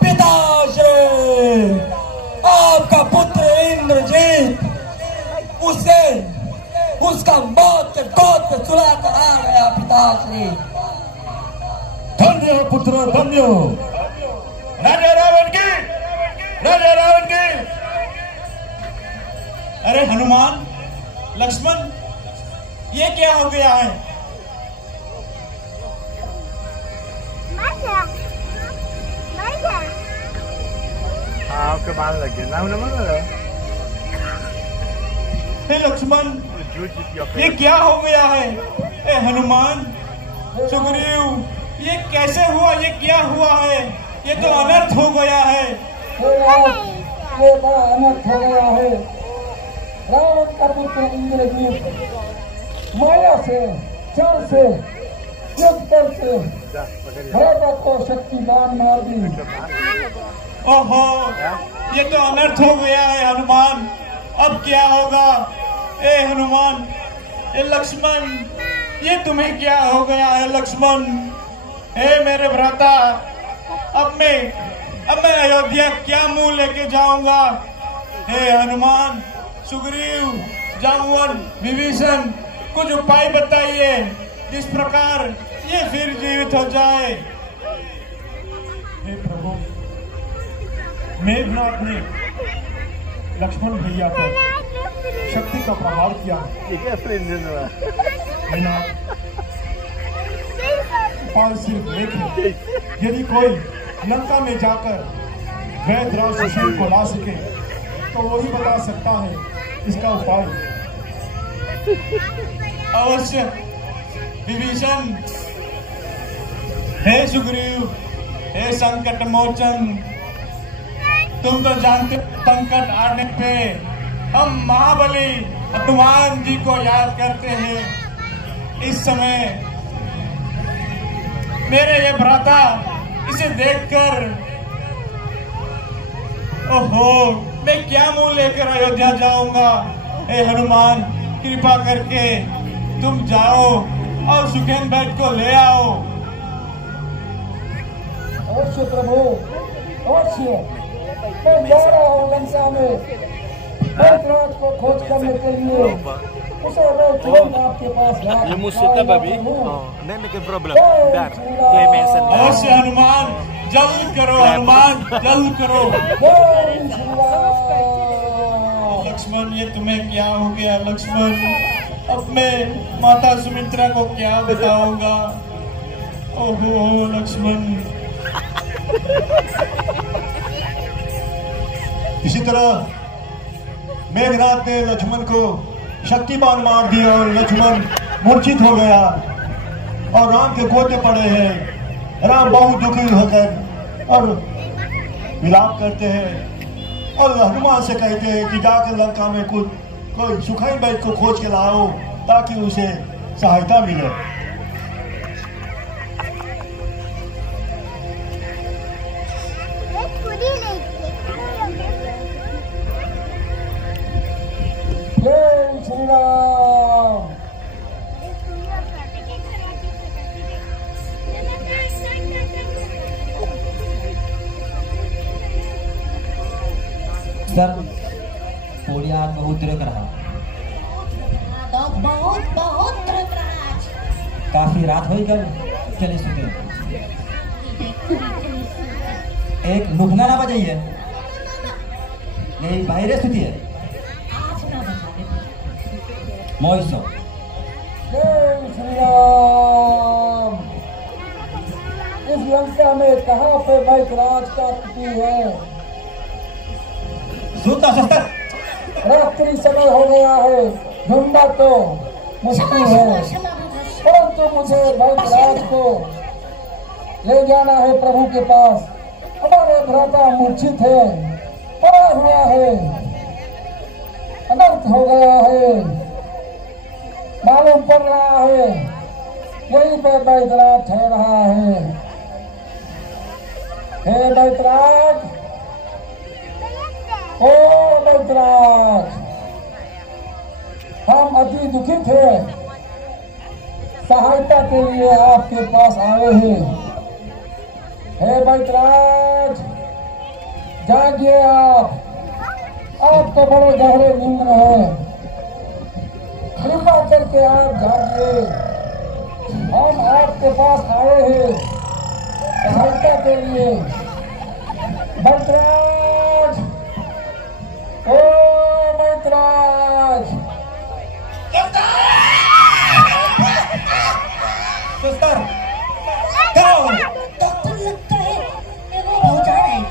पिताश्री आपका पुत्र इंद्रजीत उसे उसका मौत के गोद पे सुला कर आ गया। पिताश्री धन्य पुत्र धन्य। राजा रावण की, राजा रावण की। अरे हनुमान, लक्ष्मण, ये क्या हो गया है? आपके बाल लग गए ना हे लक्ष्मण, ये क्या हो गया है? ए हनुमान, सुग्रीव, ये कैसे हुआ? ये क्या हुआ है? ये तो अनर्थ हो गया है। ये बड़ा अनर्थ हो गया है। रावण का पुत्र इंद्रजीत माया से, चल से, युद्ध करके भरत को शक्तिमान मार दी। ओहो, ये तो अनर्थ हो गया है हनुमान। अब क्या होगा? ए हनुमान, ए लक्ष्मण, ये तुम्हें क्या हो गया है लक्ष्मण? हे मेरे भ्राता, अब मैं अयोध्या क्या मुंह लेके जाऊंगा? हे हनुमान, सुग्रीव, जामुन, विभीषण, कुछ उपाय बताइए जिस प्रकार ये फिर जीवित हो जाए। हे प्रभु, मेघनाथ ने लक्ष्मण भैया पर शक्ति का प्रहार किया। उपाय सिर्फ एक है, यदि कोई लंका में जाकर वैधराज सुशील को ला सके तो वही बता सकता है इसका उपाय। अवश्य विभीषण, हे सुग्रीव, हे संकट मोचन, तुम तो जानते हो संकट आने पे हम महाबली हनुमान जी को याद करते हैं। इस समय मेरे ये भ्राता इसे देखकर, ओहो, मैं क्या मुंह लेकर अयोध्या जाऊंगा? हे हनुमान, कृपा करके तुम जाओ और सुखेन बैठ को ले आओ। अवश्य प्रभु, अवश्य। मैं जा रहा हूँ लंका में वैधराज को खोज करने के लिए। उसे मैं तुरंत आपके पास अवश्य हनुमान, जल्द करो हनुमान, जल्द करो। लक्ष्मण, ये तुम्हें क्या हो गया लक्ष्मण? अब मैं माता सुमित्रा को क्या बताऊंगा? ओहो लक्ष्मण। इसी तरह मेघनाथ ने लक्ष्मण को शक्तिमान मार दिया और लक्ष्मण मूर्छित हो गया और राम के गोद में पड़े हैं। राम बहुत दुखी होकर और विलाप करते हैं और हनुमान से कहते हैं कि जाकर लंका में कोई सुखाई बैठ को खोज के लाओ ताकि उसे सहायता मिले। जय श्री राम। सिस्टर थोड़ी आग बहुत रख रहा, तो बहुत बहुत रख रहा आज। काफी रात हो गई, चले सुते। एक लुकना ना बजाइए, नहीं बाहर सुती है। मोइसो जय श्री राम। इस लंका में कहाँ पे मैथराज का कुटी है? सुनता सस्ता, रात्रि समय हो गया है, ढूंढना तो मुश्किल है, परंतु मुझे मैथराज को ले जाना है प्रभु के पास। हमारे भ्राता मूर्छित है, पड़ा हुआ है, अनर्थ हो गया है, मालूम पड़ रहा है। यहीं पे मैथराज ठहर रहा है। हे मैथराज, ओ मैथराज, हम अति दुखित हैं, सहायता के लिए आपके पास आए हैं। हे मैथराज, जागिए आप तो बड़े गहरे नींद में हैं, कृपा करके आप जागिए। हम आपके पास आए हैं सहायता के लिए। मैथराज, ओ मैथराज, सिस्टर क्या हो? डॉक्टर लगता है वो हो जा रहा है।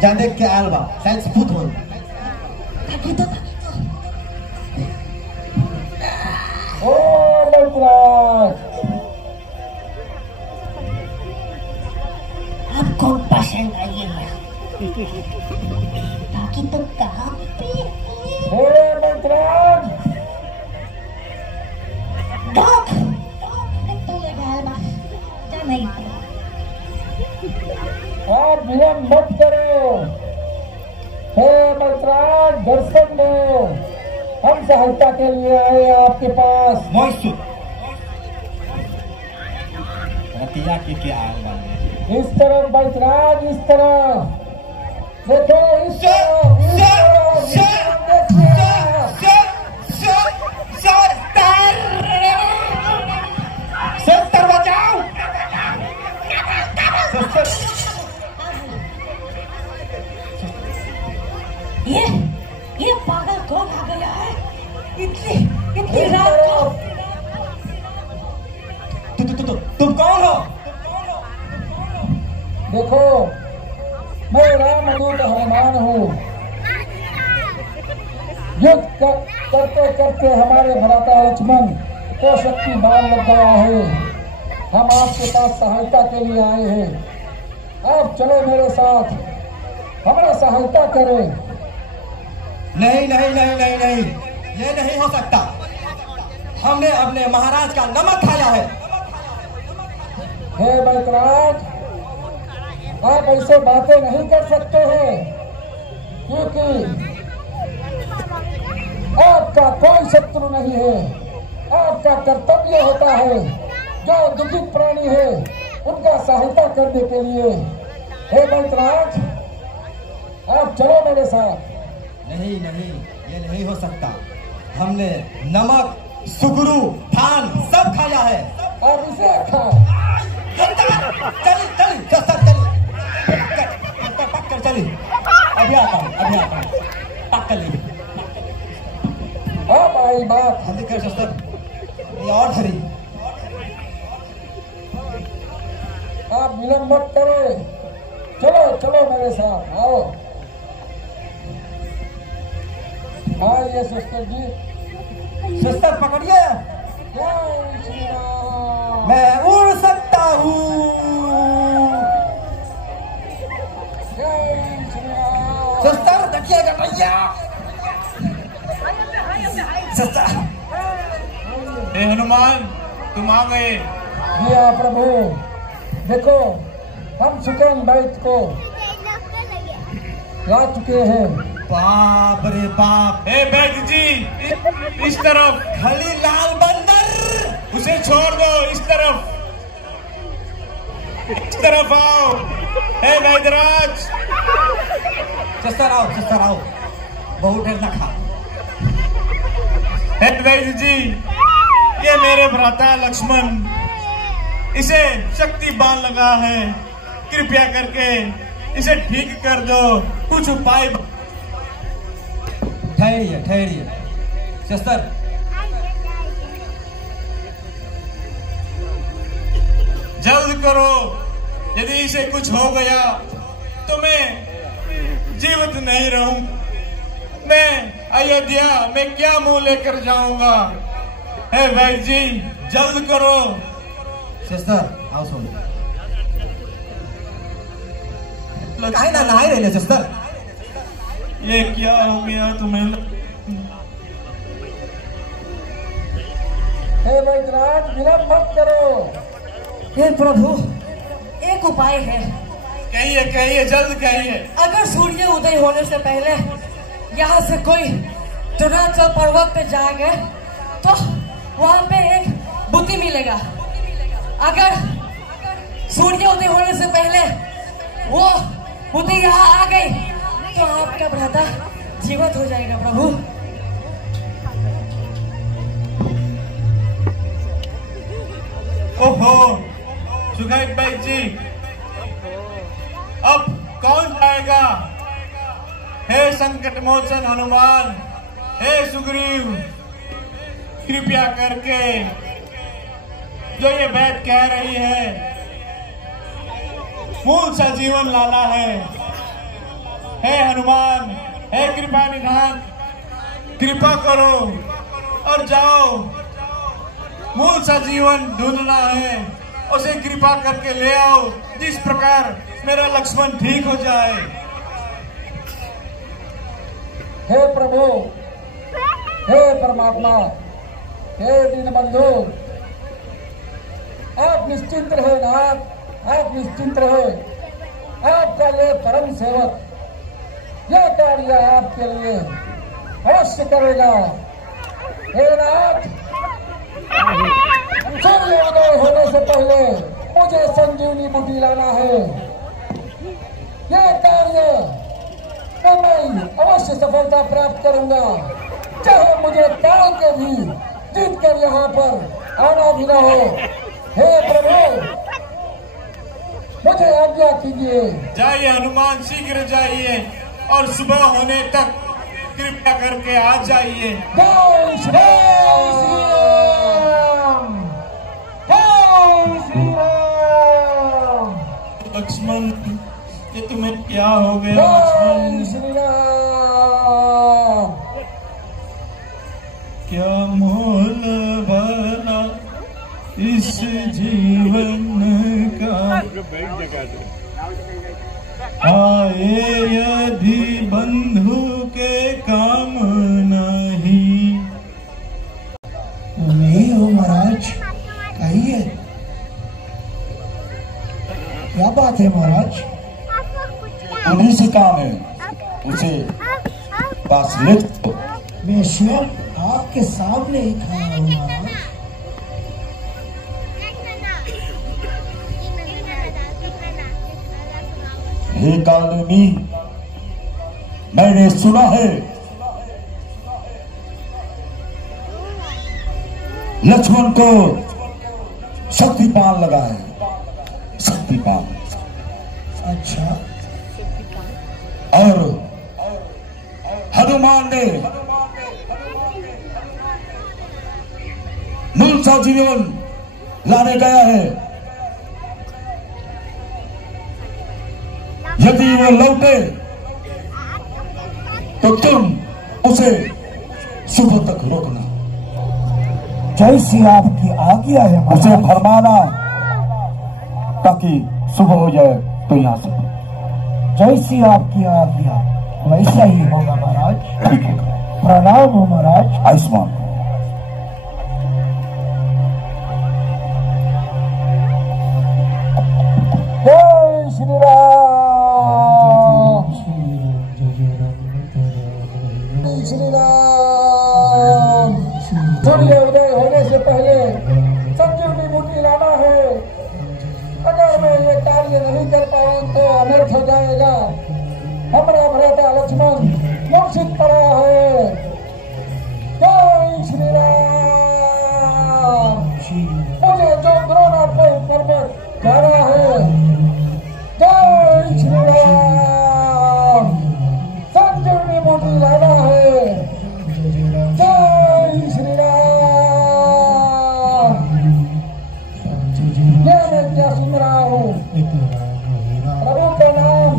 जा देख के आलबा शायद स्फूत हो। ओ मैथराज, आप कौन पेशेंट आइए बाकी तो कहाँ पे? हे मैथराज, डॉक तो लगा जा नहीं। आप विलंब मत करो। हे मैथराज, दर्शन दो, हम सहायता के लिए आए आपके पास। मोइसो रतिया के क्या आलबा, इस तरफ मैथराज, इस तरफ देखो, इस तरफ, इस तरफ, इस तरफ देखिए। सिस्टर बचाओ। ये पागल कौन आ गया है इतनी रात को? तुम कौन हो? देखो, मैं रामदूत हनुमान हूँ। युद्ध करते करते हमारे भ्राता लक्ष्मण को शक्ति बाण लग गया है। हम आपके पास सहायता के लिए आए हैं। आप चलो मेरे साथ, हमारा सहायता करें। नहीं नहीं नहीं नहीं नहीं, ये नहीं हो सकता। हमने अपने महाराज का नमक खाया है। हे मैथराज, आप ऐसे बातें नहीं कर सकते हैं, क्योंकि आपका कोई शत्रु नहीं है। आपका कर्तव्य होता है जो दुखित प्राणी है उनका सहायता करने के लिए। हे मैथराज, आप चलो मेरे साथ। नहीं नहीं, ये नहीं हो सकता। हमने नमक, सुगरू, धान सब खाया है। और इसे खाओ। चली चली चली पक्कर चली। अभी आता हूँ, अभी आता हूँ, पक्कर ले। अब आई बात। जल्दी कर सस्तर, ये और धरी। आप विलंब मत करें, चलो चलो मेरे साथ, आओ। आइए सिस्टर जी। सिस्टर पकड़िए। जय श्री राम। मैं उड़ सकता हूँ। जय श्री राम। सिस्टर देखिएगा भैया। सिस्टर, हे हनुमान, तुम आ गए। जिया प्रभु, देखो हम सुकन बैठ को ला चुके हैं। बाप रे बाप। हे बैग जी, इस तरफ। खली लाल बंदर, उसे छोड़ दो। इस तरफ आओ। हे मैथराज, सिस्टर आओ, बहुत देर तक खा। वैद्य जी, ये मेरे भ्राता लक्ष्मण, इसे शक्ति बाण लगा है, कृपया करके इसे ठीक कर दो, कुछ उपाय। ठहरिए सिस्टर, जल्द करो, यदि इसे कुछ हो गया तो मैं जीवित नहीं रहूं। मैं अयोध्या में क्या मुंह लेकर जाऊंगा? हे वैद्य जी, जल्द करो। सिस्टर आओ, सुन। काहे ना नहाए रहे सिस्टर? ये क्या हो गया तुम्हें? हे वैद्यनाथ, विलंब मत करो। हे प्रभु, एक उपाय है। कहिए, जल्द कहिए। अगर सूर्य उदय होने से पहले यहाँ से कोई चुनाचल पर्वत पे जाएगा तो वहाँ पे एक बुद्धि मिलेगा। अगर सूर्य उदय होने से पहले वो बुद्धि यहाँ आ गई तो आपका भ्राता जीवित हो जाएगा प्रभु। ओहो सुखदेव भाई जी, अब कौन जाएगा? हे संकट मोचन हनुमान, हे सुग्रीव, कृपया करके जो ये बात कह रही है, मूल सा जीवन लाना है। हे हनुमान, हे कृपा निधान, कृपा करो और जाओ, मूल सा जीवन ढूंढना है, उसे कृपा करके ले आओ, जिस प्रकार मेरा लक्ष्मण ठीक हो जाए। हे प्रभु, हे परमात्मा, हे दीनबंधु, आप निश्चिंत रहे नाथ, आप निश्चिंत रहे। आपका ये परम सेवक यह कार्य आपके लिए अवश्य करेगा। हे नाथ, सूर्योदय होने से पहले मुझे संजीवनी बूटी लाना है। यह कार्य मैं अवश्य सफलता प्राप्त करूंगा, चाहे मुझे काल के भी जीत कर यहाँ पर आना भी न हो। हे प्रभु, मुझे आज्ञा कीजिए। जाइए हनुमान, शीघ्र जाइए और सुबह होने तक कृपया करके आ जाइए। जय श्री राम, जय श्री राम। लक्ष्मण, ये तुम्हें क्या हो गया लक्ष्मण? जय श्री राम। क्या मोल भला इस जीवन का, आए यदि बंधु के काम नहीं। नहीं हो महाराज, कहिए क्या बात है महाराज? उन्हीं से काम है, उसे पास ले तो। मैं स्वयं आपके सामने ही खड़ा हूँ महाराज। हे कालनेमी, मैंने सुना है लक्ष्मण को शक्तिपाल लगा है, शक्तिपाल। अच्छा, और हनुमान ने मूल सा जीवन लाने गया है। यदि वो लौटे तो तुम उसे सुबह तक रोकना। जैसी आपकी आज्ञा है, उसे फरमाना ताकि सुबह हो जाए तो यहाँ से। जैसी आपकी आज्ञा वैसा ही होगा महाराज। ठीक है, प्रणाम हो महाराज। आयुष्मान। जय श्री राम, जय श्री राम। सूर्योदय होने से पहले संजीवनी बूटी लाना है। अगर मैं ये कार्य नहीं कर पाऊं तो अनर्थ हो जाएगा। हमारा भ्राता लक्ष्मण मूर्छित पड़ा है। जय श्री राम। मुझे जो द्रोण पर्वत जाना है। जय श्री राम। संजीवनी बूटी लाना है। जय श्री राम। ये मैं क्या सुन रहा हूँ? प्रभु का नाम।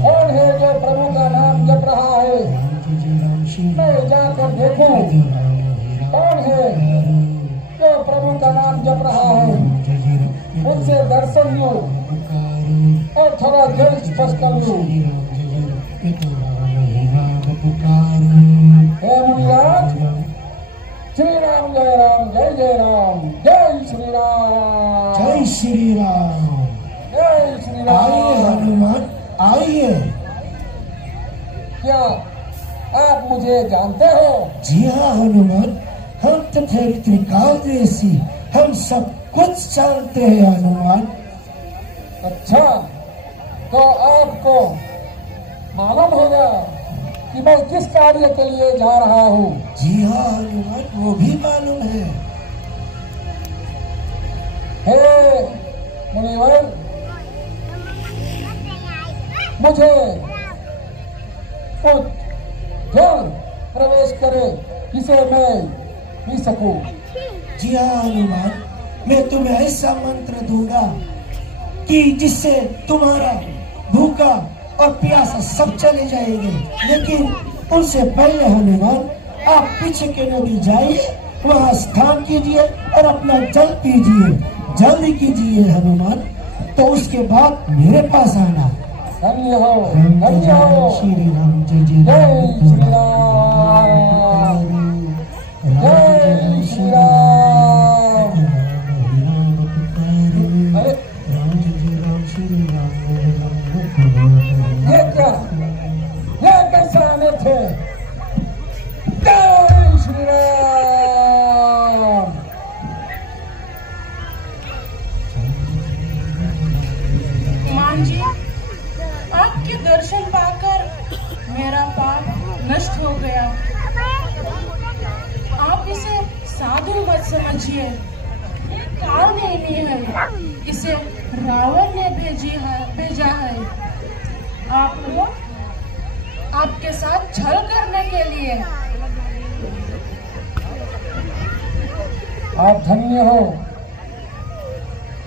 कौन है जो प्रभु का नाम जप रहा है? मैं जाकर देखूं कौन है जो प्रभु का नाम जप रहा है। उनसे दर्शन लूं और थोड़ा जल स्पर्श कर लूं। हे मुनिराज, श्री राम जय राम जय जय राम। जय श्री राम। जय श्री राम। जय श्री राम। आइए हनुमान, आइए। क्या आप मुझे जानते हो? जी हाँ हनुमान, हम तो थे त्रिकालदेशी, हम सब कुछ जानते हैं हनुमान। अच्छा, तो आपको मालूम होगा कि मैं किस कार्य के लिए जा रहा हूँ? जी हाँ हनुमान, वो भी मालूम है। हे मुनिवर, मुझे कुछ जल प्रवेश करे जिसे मैं पी सकूं। जी हाँ हनुमान, मैं तुम्हें ऐसा मंत्र दूंगा कि जिससे तुम्हारा भूखा और प्यासा सब चले जाएंगे। लेकिन उससे पहले हनुमान, आप पीछे के नदी जाइए, वहाँ स्नान कीजिए और अपना जल पीजिए। जल्दी कीजिए हनुमान, तो उसके बाद मेरे पास आना। धन्य हो, धन्य हो। श्री राम जय जय जय श्री राम। जय श्री राम। अरे ये क्या? ये कैसा अनर्थ है? जय श्री राम। मान जी, आपके दर्शन पाकर मेरा पाप नष्ट हो गया। आप इसे साधु मत समझिए, ये काल नहीं है, इसे रावण ने भेजा है आपको आपके साथ छल करने के लिए। आप धन्य हो,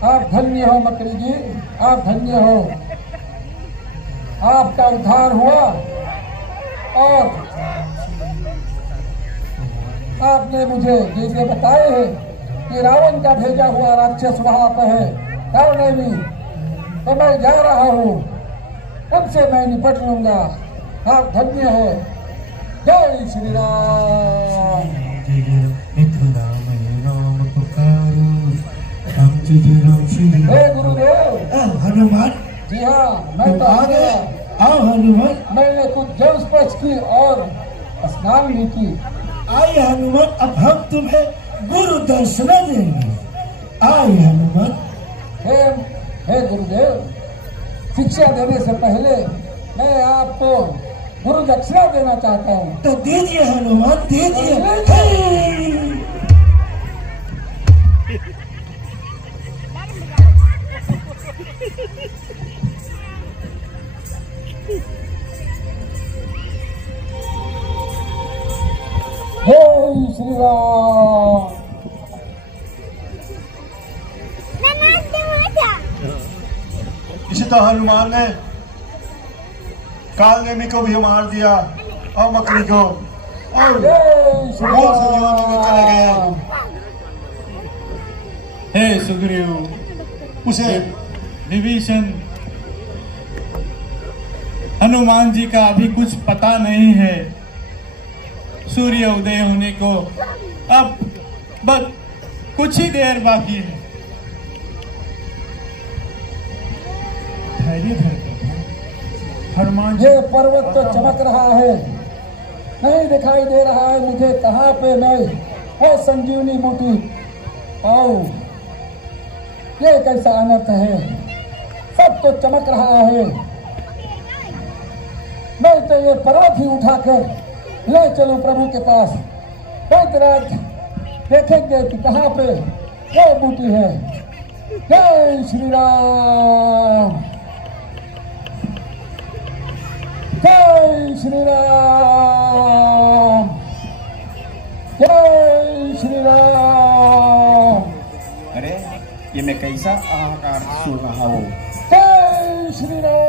आप धन्य हो मकरी जी, आप धन्य हो। आपका उद्धार हुआ और आपने मुझे जैसे बताए हैं कि रावण का भेजा हुआ राक्षस वहां पर है कालनेमी, तो मैं जा रहा हूँ, उनसे मैं निपट लूंगा। आप धन्य हो। जय श्री राम। हे गुरुदेव। हनुमान जी हाँ, मैं तो आ गया। आओ हनुमान। मैंने कुछ जल स्पर्श की और स्नान भी की। आइए हनुमान, अब हम तुम्हें गुरु दर्शन देंगे। आइए हनुमान। हे गुरुदेव, शिक्षा देने से पहले मैं आपको गुरु दक्षिणा देना चाहता हूँ। तो दीजिए हनुमान, दीजिए। जय श्री राम। इसी तरह हनुमान ने कालनेमी को भी मार दिया और मकड़ी को, और संजीवनी में चले गए। हे सुग्रीव, उसे विभीषण, हनुमान जी का अभी कुछ पता नहीं है। सूर्य उदय होने को अब बस कुछ ही देर बाकी है। हनुमान, ये पर्वत तो चमक रहा है, नहीं दिखाई दे रहा है मुझे कहाँ पे मैं है संजीवनी बूटी। आओ, ये कैसा अनर्थ है? सब तो चमक रहा है। मैं तो ये पर्वत ही उठाकर ले चलूं प्रभु के पास। बैतराज देखेंगे कि कहाँ पे वो बूटी है। जय श्री राम, जय श्री राम, जय श्री राम। अरे ये मैं कैसा आकार सुन रहा हूँ। जय श्री राम।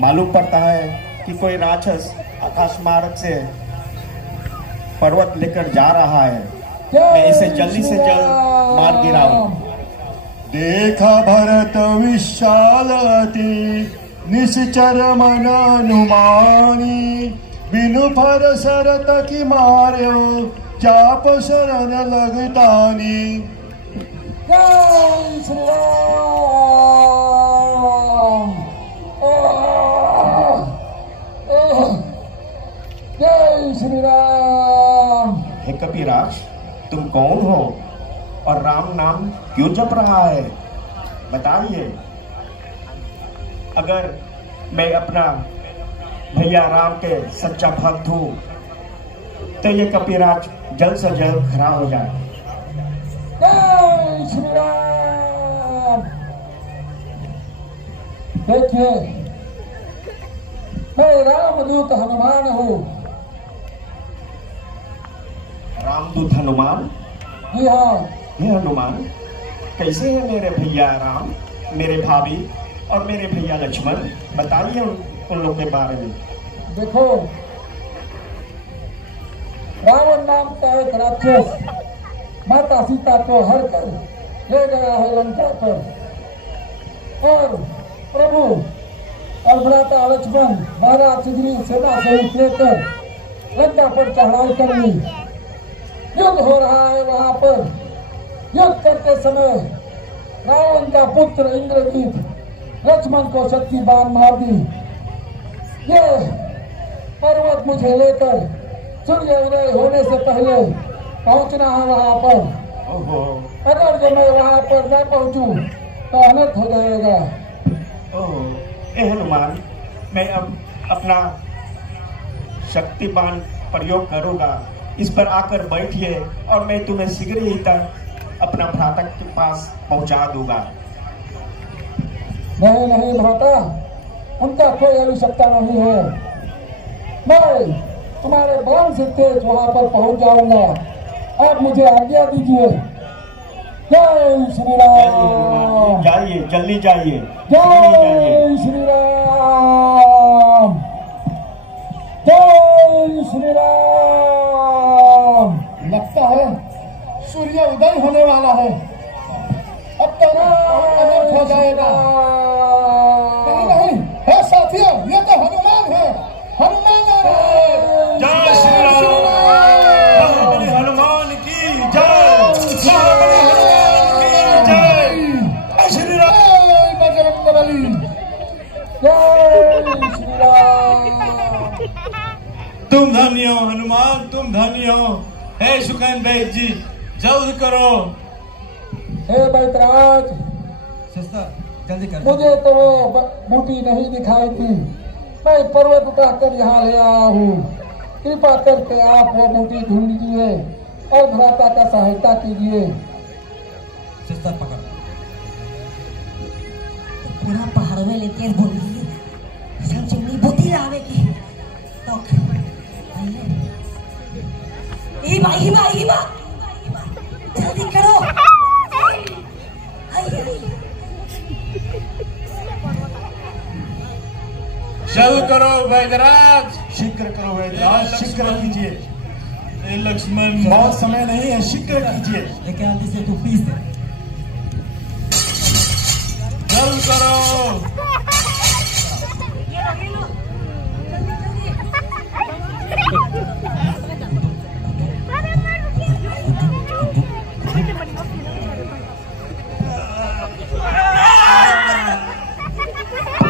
मालूम पड़ता है कि कोई राक्षस आकाश मार्ग से पर्वत लेकर जा रहा है। मैं इसे जल्दी से जल्द मार गिराऊं। देखा भरत विशालती निश्चर मन अनुमानी, बिनु फर सरत की मार्यो चाप शरण लगतानी। जय श्री राम, जय श्री राम। हे कपिराज, तुम कौन हो और राम नाम क्यों जप रहा है? बताइए। अगर मैं अपना भैया राम के सच्चा भक्त हूँ तो ये कपिराज जल्द से जल्द खड़ा हो जाए। जय श्री राम। देखिए, मैं रामदूत हनुमान हूँ। रामदूत हनुमान? जी हाँ। ये हनुमान कैसे है मेरे भैया राम, मेरे भाभी और मेरे भैया लक्ष्मण? बताइए उन लोग के बारे में। देखो, रावण नाम का एक राक्षस माता सीता को हर कर ले गया है लंका पर, और प्रभु और भ्राता लक्ष्मण 12 चिगरी सेना सहित लेकर लंका पर चढ़ाई कर ली। युद्ध हो रहा है वहां पर। युद्ध करते समय रावण का पुत्र इंद्रजीत लक्ष्मण को शक्ति बाण मार दी। ये पर्वत मुझे लेकर सूर्य उदय होने से पहले पहुंचना है वहां पर। अगर जो मैं वहां पर न पहुंचूं तो अनर्थ हो जाएगा। ए हनुमान, मैं अब अपना शक्ति बाण प्रयोग करूंगा। इस पर आकर बैठिए और मैं तुम्हें शीघ्र ही तक अपना भ्राता के पास पहुंचा दूंगा। नहीं नहीं भ्राता, उनका कोई आवश्यकता नहीं है। मैं तुम्हारे बाण से तेज वहां पर पहुंच जाऊंगा। आप मुझे आज्ञा दीजिए। जय श्री राम। जाइए, जल्दी जाइए। जय श्री राम, जय श्री राम। लगता है सूर्य उदय होने वाला है। अब तो अनर्थ हो जाएगा। नहीं नहीं, है साथियों, ये तो हनुमान है। हनुमान आ रहा है। जय श्री राम। बड़े हनुमान की जय। श्री राम। बजरंगबली। जय श्री राम। तुम धन्य हो हनुमान, तुम धन्य हो। हे सुकन देव जी, जल्द करो। हे बैतराज, जल्दी कर। मुझे तो वो बूटी नहीं दिखाई दी। मैं पर्वत उठाकर यहाँ ले आया हूँ। कृपा करके आप वो बूटी ढूंढिए और भ्राता का सहायता कीजिए। पकड़। पूरा पहाड़ में लेके बोल रही है। सब चिमनी बुद्धि लावेगी। तो हिमा जल्दी करो। जल्द करो वैदराज, शीघ्र करो वैदराज, शीघ्र कीजिए। लक्ष्मण, बहुत समय नहीं है, शीघ्र कीजिए। से तू पीस दे। जल्द करो।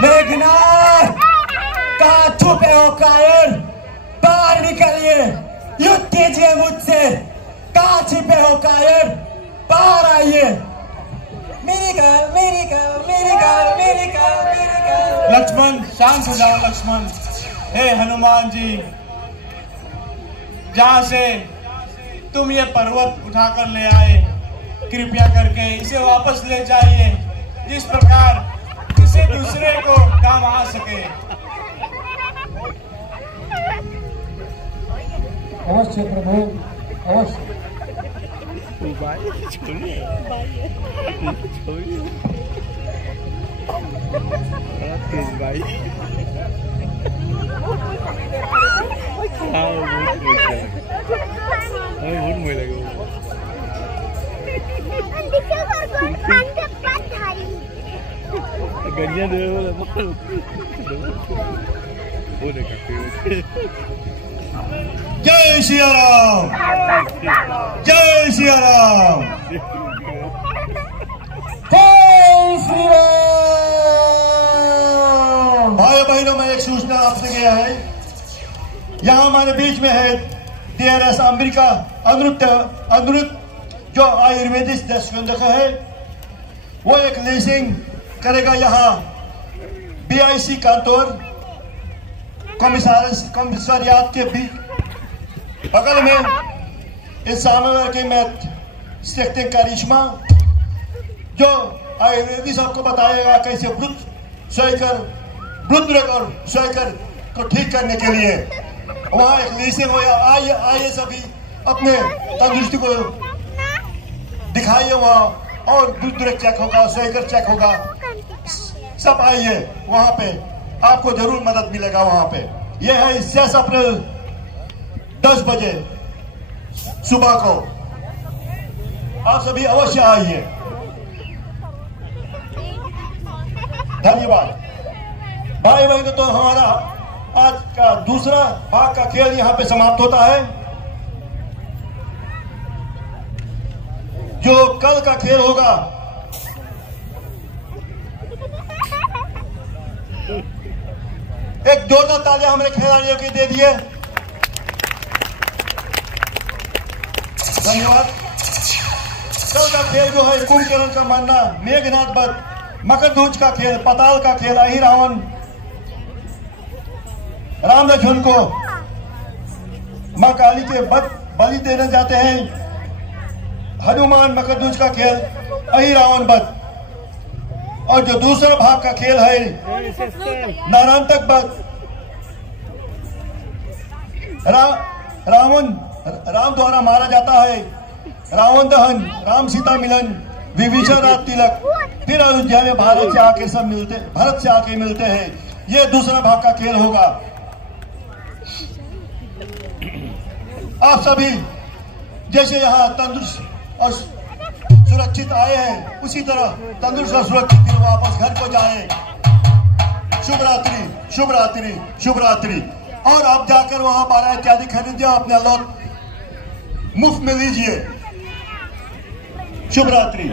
मेघनाथ, कहाँ छुपे हो कायर? बाहर निकलिए, युद्ध कीजिए मुझसे। कहाँ छिपे हो कायर? बाहर आइए। लक्ष्मण शांत हो जाओ लक्ष्मण। हे हनुमान जी, जहां से तुम ये पर्वत उठाकर ले आए, कृपया करके इसे वापस ले जाइए, जिस प्रकार किसी दूसरे को काम आ सके। अवश्य प्रभु, अवश्य। जय सिया राम, जय सिया राम, जय श्री राम। भाई बहनों, में एक सूचना आपसे गया है। यहाँ हमारे बीच में है DRS अमेरिका अनुरुद्ध जो आयुर्वेदिक देशबंधक है। वो एक लेसिंग करेगा यहाँ BIC कांतौर कमिश्नरियात के भी बगल में इस सामने के मैथ स्टेक्टिंग करिश्मा जो आयुर्वेदिक सबको बताएगा कैसे वृद्ध और स्वेकर को ठीक करने के लिए वहाँ एक लीसिंग हो। आइए सभी अपने तंदुरुस्ती को दिखाइए वहाँ, और वृद्ध चेक होगा, स्वेकर चेक होगा। सब आइए वहाँ पे, आपको जरूर मदद मिलेगा वहाँ पे। यह है 6 अप्रैल 10 बजे सुबह को। आप सभी अवश्य आइए। धन्यवाद भाई बहनों। तो हमारा आज का दूसरा भाग का खेल यहाँ पे समाप्त होता है। जो कल का खेल होगा एक जोरदार तालियां हमारे खिलाड़ियों की दे दिए। धन्यवाद। कल का खेल जो है कुंभकर्ण का मानना, मेघनाथ वध, मकरध्वज का खेल, पताल का खेल, अहिरावण राम लक्ष्मण को मां काली के बलि देने जाते हैं। हनुमान मकरध्वज का खेल, अहिरावण वध। और जो दूसरा भाग का खेल है नारायणतक वध, राम द्वारा मारा जाता है, रावण दहन, राम सीता मिलन, विभीषण राज तिलक, फिर अयोध्या में भारत से आके मिलते हैं। ये दूसरा भाग का खेल होगा। आप सभी जैसे यहाँ तंदुरुस्त और सुरक्षित आए हैं, उसी तरह तंदुरुस्त और सुरक्षित फिर वापस घर को जाए। शुभ रात्रि, शुभ रात्रि, शुभ रात्रि। और आप जाकर वहां 12 इत्यादि खरीदिए, अपने लौट मुफ्त में लीजिए। शुभ रात्रि।